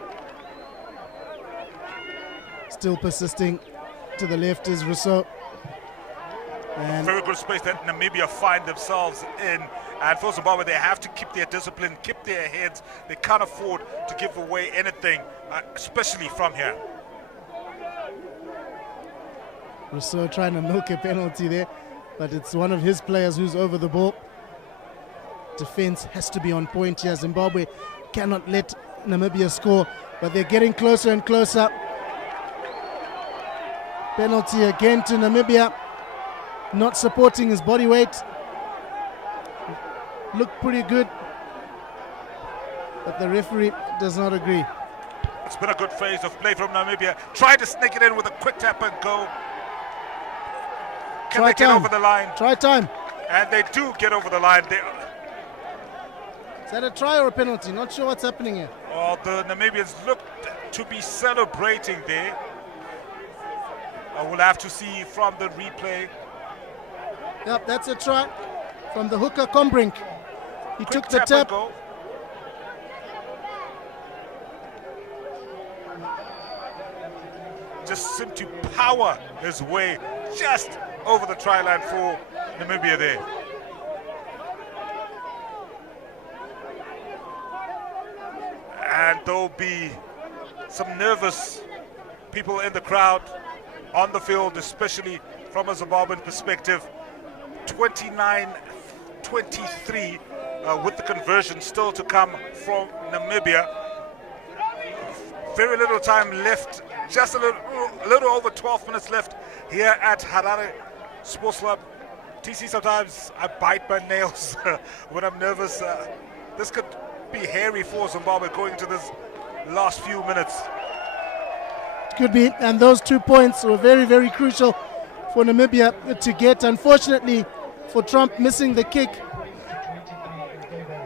Still persisting to the left is Rousseau. And very good space that Namibia find themselves in. And for Zimbabwe, they have to keep their discipline, keep their heads. They can't afford to give away anything, especially from here. Rousseau trying to milk a penalty there, but it's one of his players who's over the ball. Defense has to be on point here. Zimbabwe cannot let Namibia score, but they're getting closer and closer. Penalty again to Namibia. Not supporting his body weight. Looked pretty good, but the referee does not agree. It's been a good phase of play from Namibia. Tried to sneak it in with a quick tap and go. Can they get over the line? Try time. And they do get over the line. Is that a try or a penalty? Not sure what's happening here. Oh, the Namibians looked to be celebrating there. We'll have to see from the replay. Yep, that's a try from the hooker Combrink. He took the tap. Just seemed to power his way just over the try line for Namibia there. And there'll be some nervous people in the crowd on the field, especially from a Zimbabwean perspective. 29-23 with the conversion still to come from Namibia. Very little time left, just a little over 12 minutes left here at Harare Sports Club. TC, sometimes I bite my nails when I'm nervous. This could be hairy for Zimbabwe going into this last few minutes. Could be, and those 2 points were very, very crucial for Namibia to get. Unfortunately for Trump missing the kick.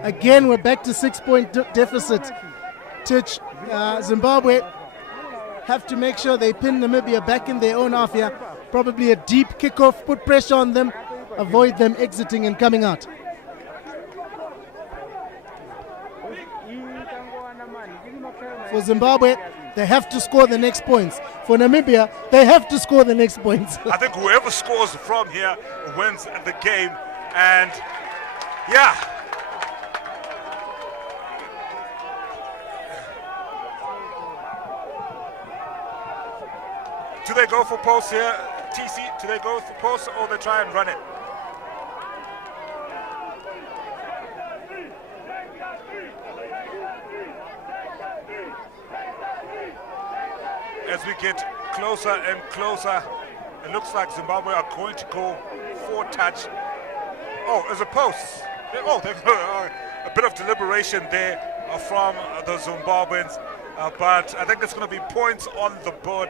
Again, we're back to 6-point deficit. Titch, Zimbabwe have to make sure they pin Namibia back in their own half here. Probably a deep kickoff, put pressure on them, avoid them exiting and coming out. For Zimbabwe, they have to score the next points. For Namibia, they have to score the next points. I think whoever scores from here wins the game. And yeah. Do they go for post here, TC? Do they go for post or they try and run it? As we get closer and closer, it looks like Zimbabwe are going to go for touch. Oh, as a post. Oh, a bit of deliberation there from the Zimbabweans, but I think it's going to be points on the board.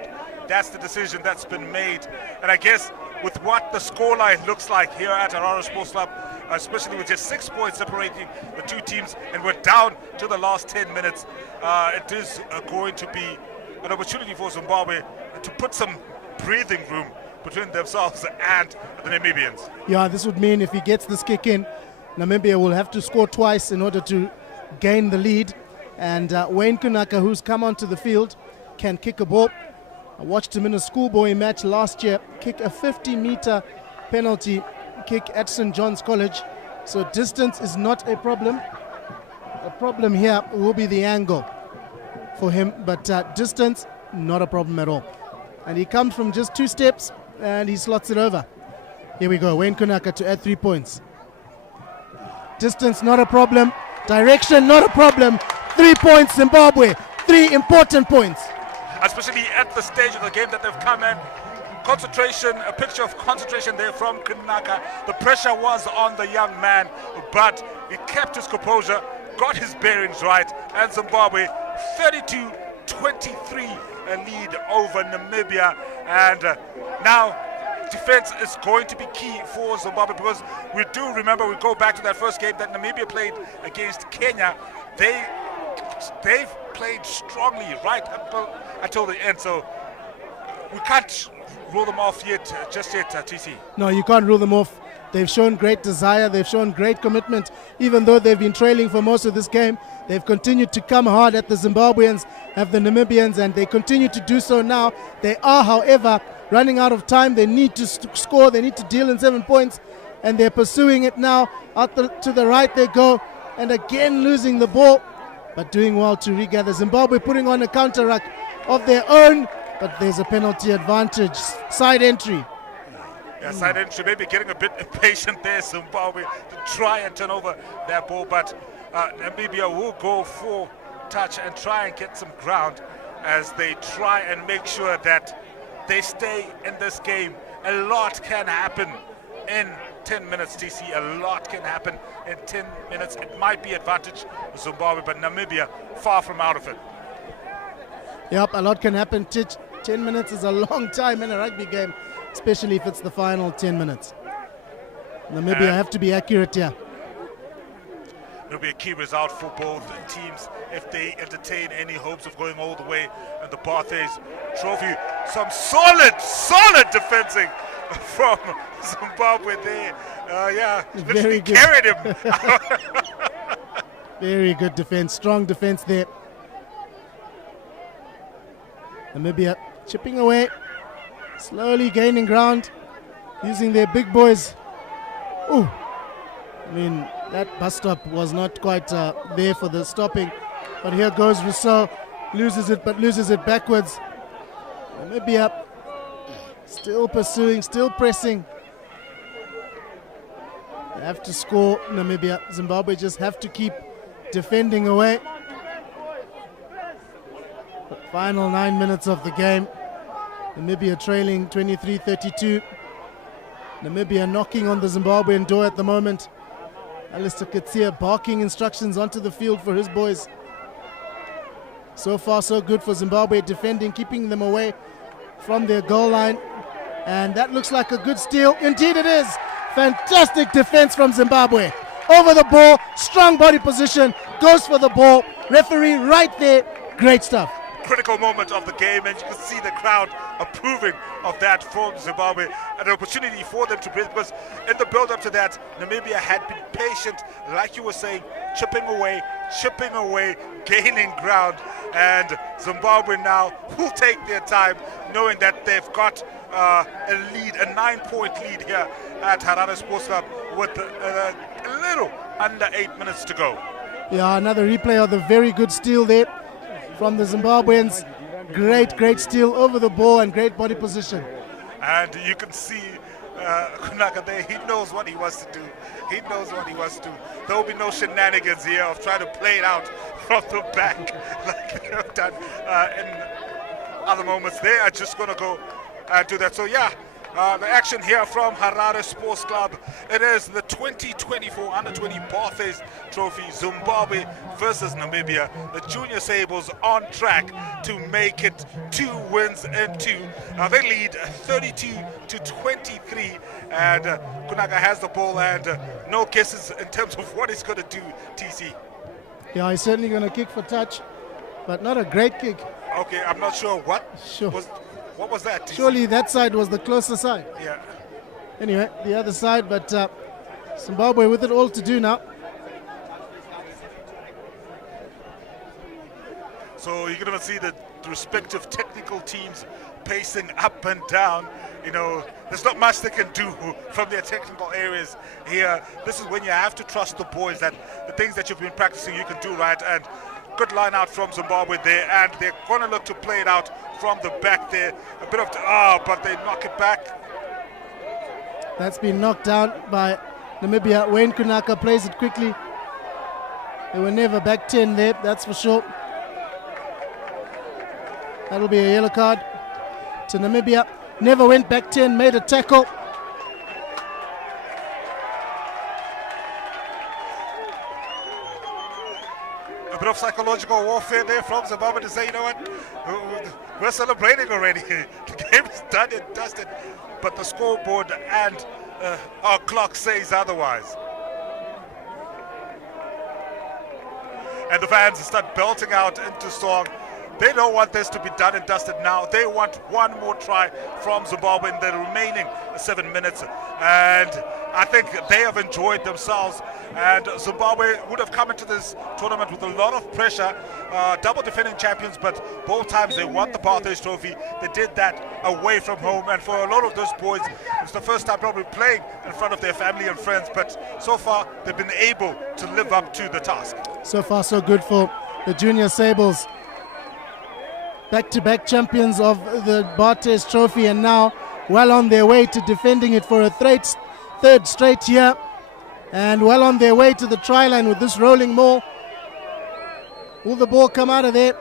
That's the decision that's been made. And I guess with what the scoreline looks like here at Harare Sports Club, especially with just 6 points separating the two teams, and we're down to the last 10 minutes, it is going to be an opportunity for Zimbabwe to put some breathing room between themselves and the Namibians. Yeah, this would mean if he gets this kick in, Namibia will have to score twice in order to gain the lead. And Wayne Kunaka, who's come onto the field, can kick a ball. I watched him in a schoolboy match last year kick a 50-meter penalty kick at St. John's College. So distance is not a problem. The problem here will be the angle for him, but distance, not a problem at all. And he comes from just 2 steps and he slots it over. Here we go, Wayne Kunaka to add 3 points. Distance, not a problem. Direction, not a problem. 3 points, Zimbabwe. 3 important points. Especially at the stage of the game that they've come in. Concentration, a picture of concentration there from Kunaka. The pressure was on the young man, but he kept his composure, got his bearings right, and Zimbabwe 32-23 a lead over Namibia. And now defense is going to be key for Zimbabwe, because we do remember, we go back to that first game that Namibia played against Kenya. They've played strongly right up until the end, so we can't rule them off just yet, TC. No, you can't rule them off. They've shown great desire, they've shown great commitment. Even though they've been trailing for most of this game, they've continued to come hard at the Zimbabweans, at the Namibians, and they continue to do so now. They are, however, running out of time. They need to score, they need to deal in 7 points, and they're pursuing it now. To the right they go, and again losing the ball, but doing well to regather. Zimbabwe putting on a counterattack of their own, but there's a penalty advantage. Side entry. Yeah, side entry, maybe getting a bit impatient there, Zimbabwe, to try and turn over that ball, but Namibia will go for touch and try and get some ground as they try and make sure that they stay in this game. A lot can happen in 10 minutes, TC. A lot can happen in 10 minutes. It might be advantage for Zimbabwe, but Namibia far from out of it. Yep, a lot can happen. 10 minutes is a long time in a rugby game, especially if it's the final 10 minutes. Namibia have to be accurate here. It'll be a key result for both teams if they entertain any hopes of going all the way in the Barthes Trophy. Some solid defending from Zimbabwe there. Very good. Carried him. Very good defense, strong defense there. Namibia chipping away, slowly gaining ground, using their big boys. Ooh, I mean, that bus stop was not quite there for the stopping. But here goes Rousseau, loses it, but loses it backwards. Namibia still pursuing, still pressing. They have to score, Namibia. Zimbabwe just have to keep defending away. The final 9 minutes of the game. Namibia trailing 23-32. Namibia knocking on the Zimbabwean door at the moment. Alistair Katsia barking instructions onto the field for his boys. So far so good for Zimbabwe, defending, keeping them away from their goal line. And that looks like a good steal. Indeed it is. Fantastic defense from Zimbabwe. Over the ball, strong body position, goes for the ball. Referee right there. Great stuff. Critical moment of the game, and you can see the crowd approving of that from Zimbabwe. An opportunity for them to breathe, because in the build-up to that, Namibia had been patient, like you were saying, chipping away, gaining ground, and Zimbabwe now will take their time, knowing that they've got a lead, a 9-point lead here at Harare Sports Club with a little under 8 minutes to go. Yeah, another replay of the very good steal there from the Zimbabweans. Great steal over the ball and great body position. And you can see Kunaka there, he knows what he wants to do. There will be no shenanigans here of trying to play it out from the back like they have done in other moments. They are just going to go and do that. So yeah, the action here from Harare Sports Club. It is the 2024 Under-20 Barthes Trophy, Zimbabwe versus Namibia. The Junior Sables on track to make it 2 wins in 2. They lead 32-23, and Kunaka has the ball, and no guesses in terms of what he's going to do, TC. Yeah, he's certainly going to kick for touch, but not a great kick. Okay, I'm not sure what was that, TC? Surely that side was the closer side. Yeah. Anyway, the other side, but Zimbabwe with it all to do now. So you're going to see the respective technical teams pacing up and down. You know, there's not much they can do from their technical areas here. This is when you have to trust the boys that the things that you've been practicing you can do right. And good line out from Zimbabwe there, and they're going to look to play it out from the back there. A bit of, but they knock it back. That's been knocked down by Namibia. Wayne Kunaka plays it quickly. They were never back 10 there, that's for sure. That'll be a yellow card to Namibia. Never went back 10, made a tackle. A bit of psychological warfare there from Zimbabwe to say, you know what, we're celebrating already. The game is done and dusted, but the scoreboard and our clock says otherwise. And the fans start belting out into song. They don't want this to be done and dusted now. They want one more try from Zimbabwe in the remaining 7 minutes. And I think they have enjoyed themselves. And Zimbabwe would have come into this tournament with a lot of pressure. Double defending champions, but both times they won the Barthes Trophy. They did that away from home. And for a lot of those boys, it's the first time probably playing in front of their family and friends. But so far, they've been able to live up to the task. So far, so good for the Junior Sables. Back-to-back champions of the Barthes Trophy, and now well on their way to defending it for a third straight year, and well on their way to the try line with this rolling maul. Will the ball come out of there?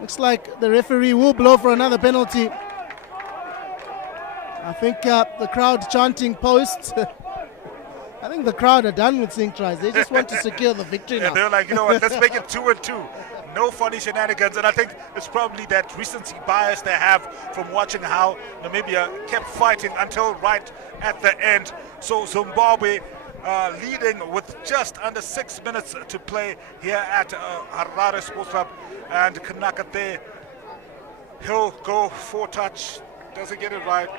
Looks like the referee will blow for another penalty. I think the crowd chanting posts. I think the crowd are done with seeing tries. They just want to secure the victory now. They're like, you know what, let's make it 2-2. No funny shenanigans, and I think it's probably that recency bias they have from watching how Namibia kept fighting until right at the end. So Zimbabwe leading with just under 6 minutes to play here at Harare Sports Club, and Kanaka there, he'll go for touch, doesn't get it right.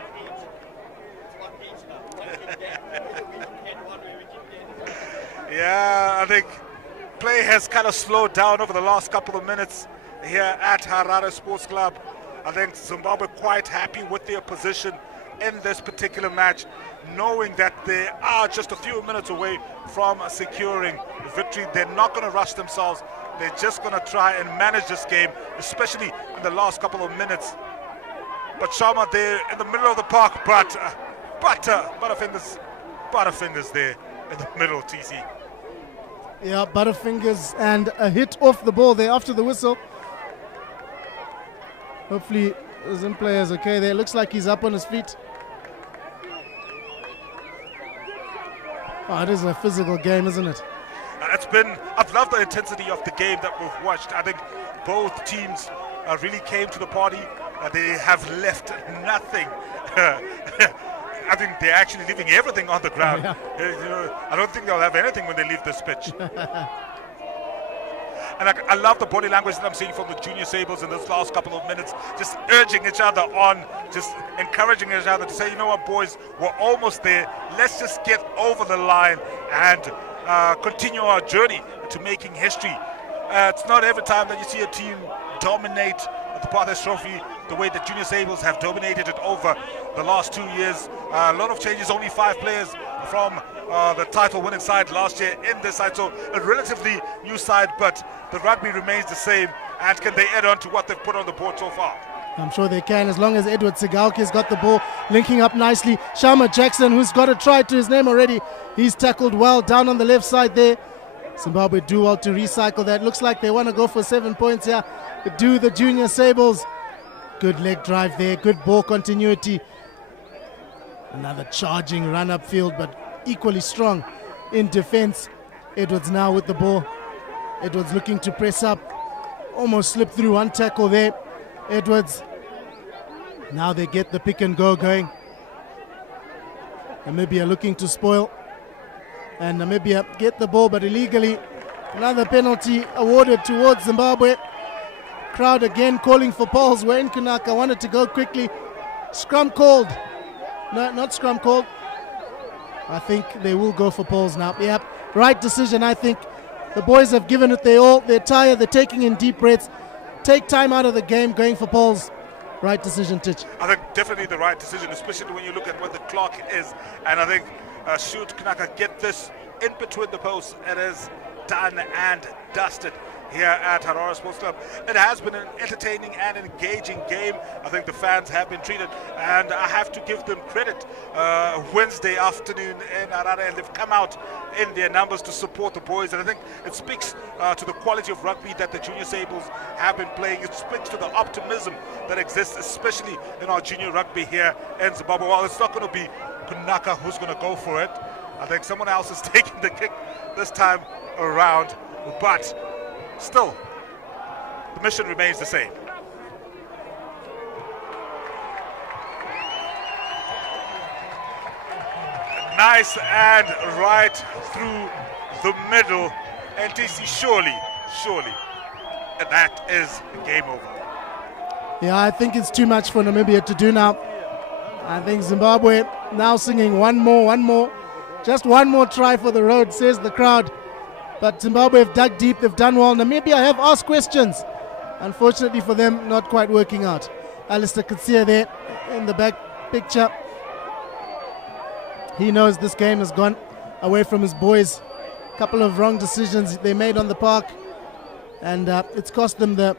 Yeah, I think play has kind of slowed down over the last couple of minutes here at Harare Sports Club. I think Zimbabwe quite happy with their position in this particular match, knowing that they are just a few minutes away from securing victory. They're not going to rush themselves. They're just going to try and manage this game, especially in the last couple of minutes. But Sharma there in the middle of the park, but Butterfingers there in the middle, TC. Yeah, Butterfingers, and a hit off the ball there after the whistle. Hopefully the Zim player is okay there. Looks like he's up on his feet. Oh, it is a physical game, isn't it? I've loved the intensity of the game that we've watched. I think both teams really came to the party. They have left nothing. I think they're actually leaving everything on the ground. Yeah. You know, I don't think they'll have anything when they leave this pitch. And I love the body language that I'm seeing from the Junior Sables in this last couple of minutes, just urging each other on, just encouraging each other to say, you know what, boys, we're almost there. Let's just get over the line and continue our journey to making history. It's not every time that you see a team dominate the Barthes Trophy the way the Junior Sables have dominated it over the last 2 years. A lot of changes, only 5 players from the title winning side last year in this side, so a relatively new side, but the rugby remains the same. And can they add on to what they've put on the board so far? I'm sure they can, as long as Edward Sigauki's got the ball, linking up nicely. Sharma Jackson, who's got a try to his name already, he's tackled well down on the left side there. Zimbabwe do well to recycle that. Looks like they want to go for 7 points here. Do the Junior Sables. Good leg drive there, good ball continuity. Another charging run upfield, but equally strong in defense. Edwards now with the ball. Edwards looking to press up. Almost slipped through one tackle there. Edwards. Now they get the pick and go going. Namibia looking to spoil. And Namibia get the ball, but illegally. Another penalty awarded towards Zimbabwe. Crowd again calling for poles. Wayne Kunaka wanted to go quickly. Scrum called. No, not scrum called. I think they will go for poles now. Yep, right decision, I think. The boys have given it their all. They're tired. They're taking in deep breaths. Take time out of the game, going for poles. Right decision, Titch. I think definitely the right decision, especially when you look at what the clock is. And I think should Kunaka get this in between the posts, it is done and dusted here at Harare Sports Club. It has been an entertaining and engaging game. I think the fans have been treated, and I have to give them credit. Wednesday afternoon in Harare, and they've come out in their numbers to support the boys, and I think it speaks to the quality of rugby that the Junior Sables have been playing. It speaks to the optimism that exists, especially in our junior rugby here in Zimbabwe. Well, it's not going to be Kunaka who's going to go for it. I think someone else is taking the kick this time around, but still, the mission remains the same. Nice and right through the middle. NTC surely, and that is game over. Yeah, I think it's too much for Namibia to do now. I think Zimbabwe now singing one more. Just one more try for the road, says the crowd. But Zimbabwe have dug deep, they've done well. Namibia have asked questions. Unfortunately for them, not quite working out. Alistair Katsia there in the back picture. He knows this game has gone away from his boys. A couple of wrong decisions they made on the park. And it's cost them the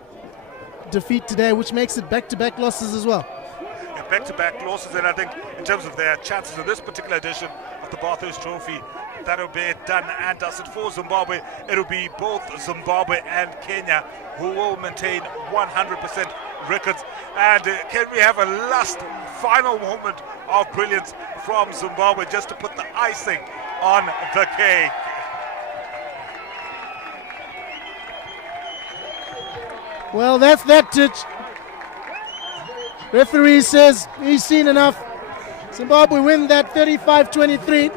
defeat today, which makes it back-to-back losses as well. Yeah, back-to-back losses, and I think in terms of their chances in this particular edition of the Barthes Trophy, that'll be done and dusted for Zimbabwe. It'll be both Zimbabwe and Kenya who will maintain 100% records. And can we have a last final moment of brilliance from Zimbabwe just to put the icing on the cake? Well, that's that, Titch. Referee says he's seen enough. Zimbabwe win that 35-23.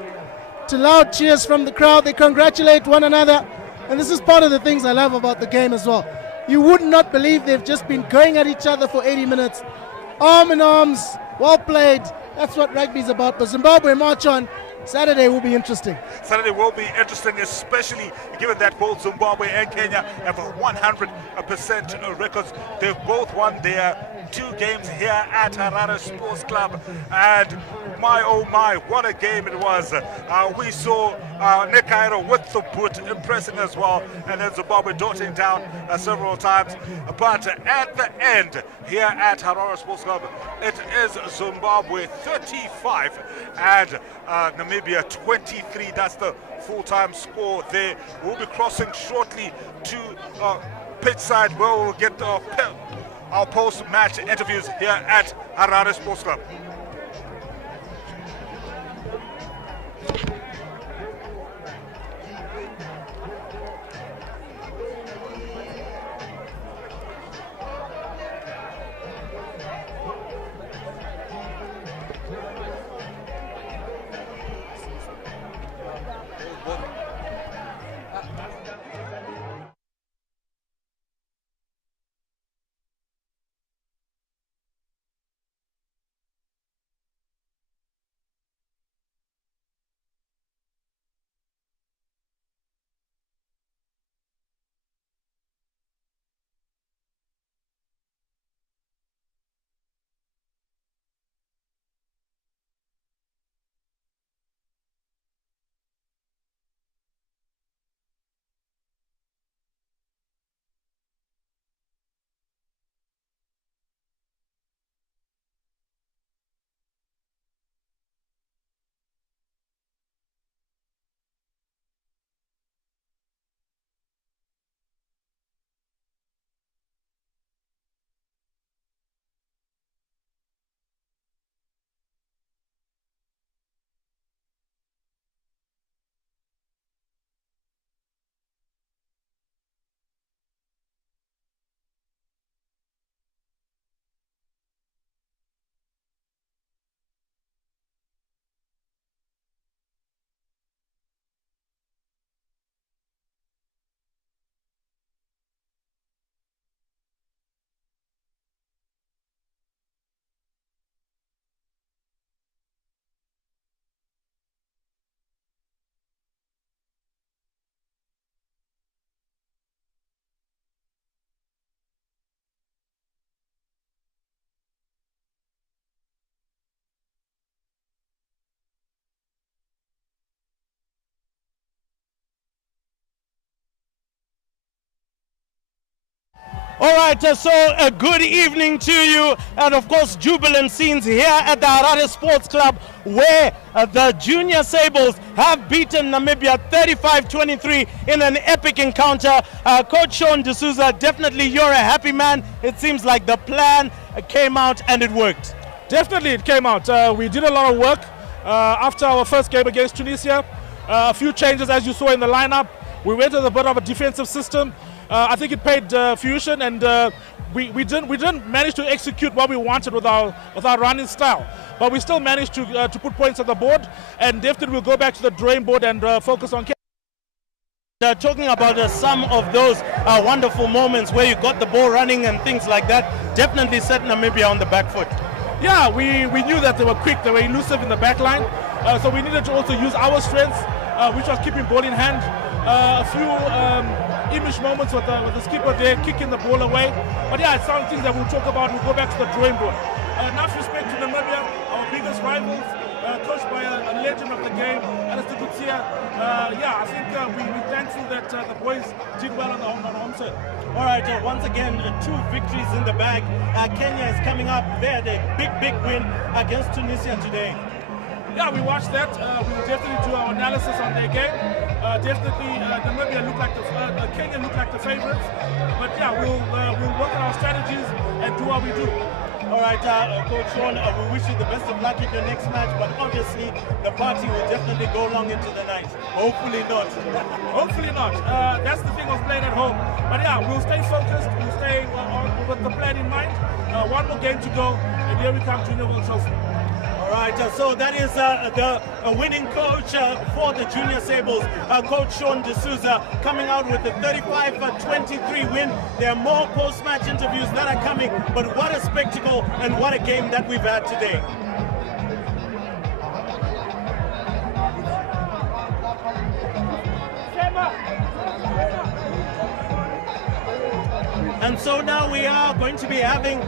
To loud cheers from the crowd. They congratulate one another. And this is part of the things I love about the game as well. You would not believe they've just been going at each other for 80 minutes. Arm in arms. Well played. That's what rugby's about. But Zimbabwe march on. Saturday will be interesting. Saturday will be interesting, especially given that both Zimbabwe and Kenya have 100% records. They've both won their 2 games here at Harare Sports Club. And my oh my, what a game it was. We saw Nekairo with the boot impressing as well, and then Zimbabwe dotting down several times. But at the end, here at Harare Sports Club, it is Zimbabwe 35 and Namibia 23. That's the full-time score there. We'll be crossing shortly to pitch side where we'll get our post-match interviews here at Harare Sports Club. All right, so a good evening to you, and of course jubilant scenes here at the Harare Sports Club, where the Junior Sables have beaten Namibia 35-23 in an epic encounter. Coach Sean D'Souza, definitely you're a happy man. It seems like the plan came out and it worked. Definitely it came out. We did a lot of work after our first game against Tunisia. A few changes as you saw in the lineup. We went with a bit of a defensive system. I think it paid fruition, and we didn't manage to execute what we wanted with our running style, but we still managed to put points on the board, and definitely we'll go back to the drawing board and focus on. Talking about some of those wonderful moments where you got the ball running and things like that, definitely set Namibia on the back foot. Yeah, we knew that they were quick, they were elusive in the back line, so we needed to also use our strengths, which was keeping ball in hand. A few image moments with the skipper there kicking the ball away. But yeah, it's some things that we'll talk about. We'll go back to the drawing board. Enough respect to Namibia, our biggest rivals, coached by a legend of the game, Alistair Kutsia. Yeah, I think we're thankful that the boys did well on the home side. All right, once again, 2 victories in the bag. Kenya is coming up. They had a big win against Tunisia today. Yeah, we watched that. We will definitely do our analysis on their game. Definitely, Namibia looked like Kenya looked like the favorites. But yeah, we'll work on our strategies and do what we do. All right, Coach Sean, we wish you the best of luck in your next match. But obviously, the party will definitely go long into the night. Hopefully not. Hopefully not. That's the thing of playing at home. But yeah, we'll stay focused. We'll stay with the plan in mind. One more game to go, and here we come, Junior World Trophy. All right, so that is the winning coach for the Junior Sables, Coach Sean D'Souza, coming out with a 35-23 win. There are more post-match interviews that are coming, but what a spectacle and what a game that we've had today. And so now we are going to be having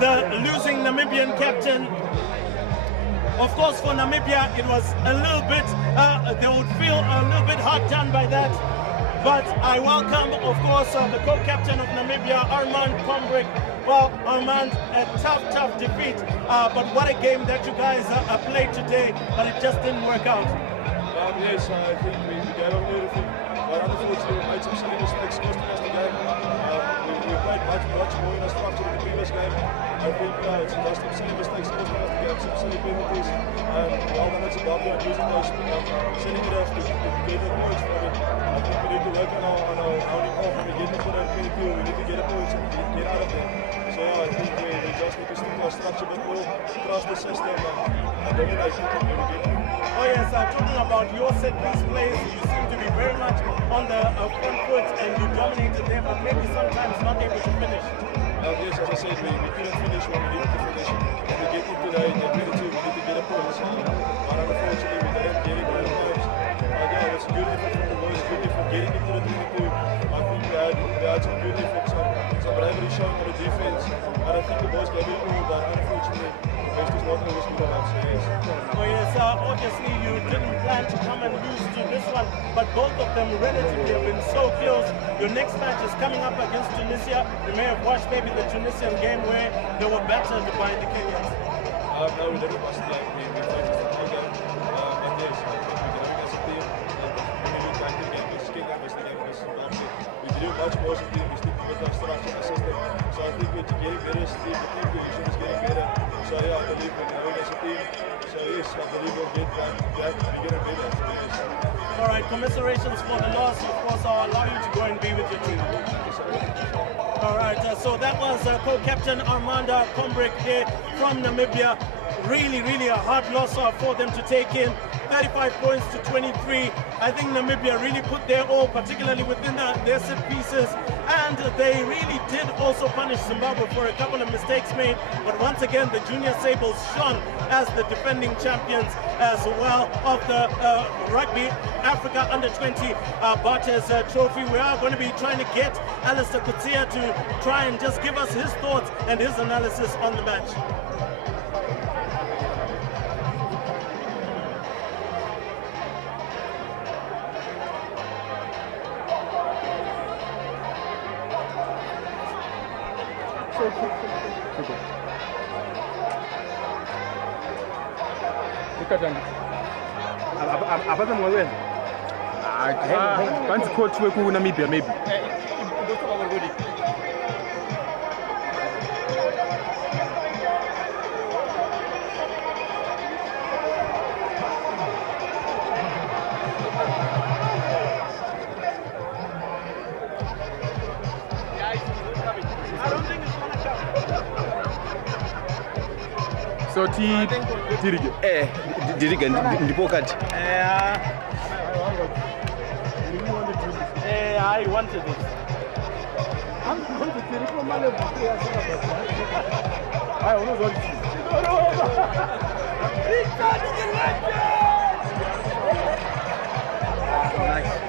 the losing Namibian captain. Of course, for Namibia, it was a little bit, they would feel a little bit hard done by that. But I welcome, of course, the co-captain of Namibia, Armand Combrick. Well, Armand, a tough defeat. But what a game that you guys played today, but it just didn't work out. Yes, I think we gave up everything. But unfortunately, we made some silly mistakes costing us the game. We played much more in a structure in the previous game. I think it's just some silly mistakes costing us the game, some silly penalties. Well done at Zimbabwe and using those silly errors to get the points from it. I think we need to work on our rounding off. When we get into the 22, we need to get the points and get out of there. So yeah, I think we just need to stick to our structure, but we'll trust the system and dominate it when we get there. Oh yes, talking about your set-piece plays, you seem to be very much on the front foot and you dominated them, but maybe sometimes not able to finish. Yes, as I said, we couldn't finish when we needed to finish. When we get into the 22, we need to get a point. But unfortunately, we didn't get it all the times. Yeah, it was a good effort from the boys, good effort getting into the 22. I think we had some good effort, some bravery showing on the defense. And I think the boys gave it all, but unfortunately, the best is not always good enough, so yes. Oh yes, obviously you didn't plan to come and lose to this one, but both of them relatively have been so close. Your next match is coming up against Tunisia. You may have watched maybe the Tunisian game where they were battered by the Kenyans. No, we didn't watch the game. We played just a game. And yes, I think we're going as a team. When we look back to the game, we skipped that was the game against Zimbabwe. We do much more as a team. We stick with our structure and system. So I think we're getting better as a team. The team cohesion is getting better. So yeah, I believe we're growing as a team. So yes, I believe we'll get back and get better. So yes. All right, commiserations for the loss. Of course, I'll allow you to go and be with your team. All right, so that was co-captain Armanda Combrick here from Namibia. Really a hard loss for them to take in. 35 points to 23. I think Namibia really put their all, particularly within their set pieces, and they really did also punish Zimbabwe for a couple of mistakes made. But once again, the Junior Sables shone as the defending champions as well of the Rugby Africa Under-20 Barthes Trophy. We are going to be trying to get Alistair Kutsia to try and just give us his thoughts and his analysis on the match. Look at them. Apart from when? Once coach we go Namibia maybe. So Diriga ndipo kati. I wanted it. I'm going to take from my level. I don't know what it is. Nice.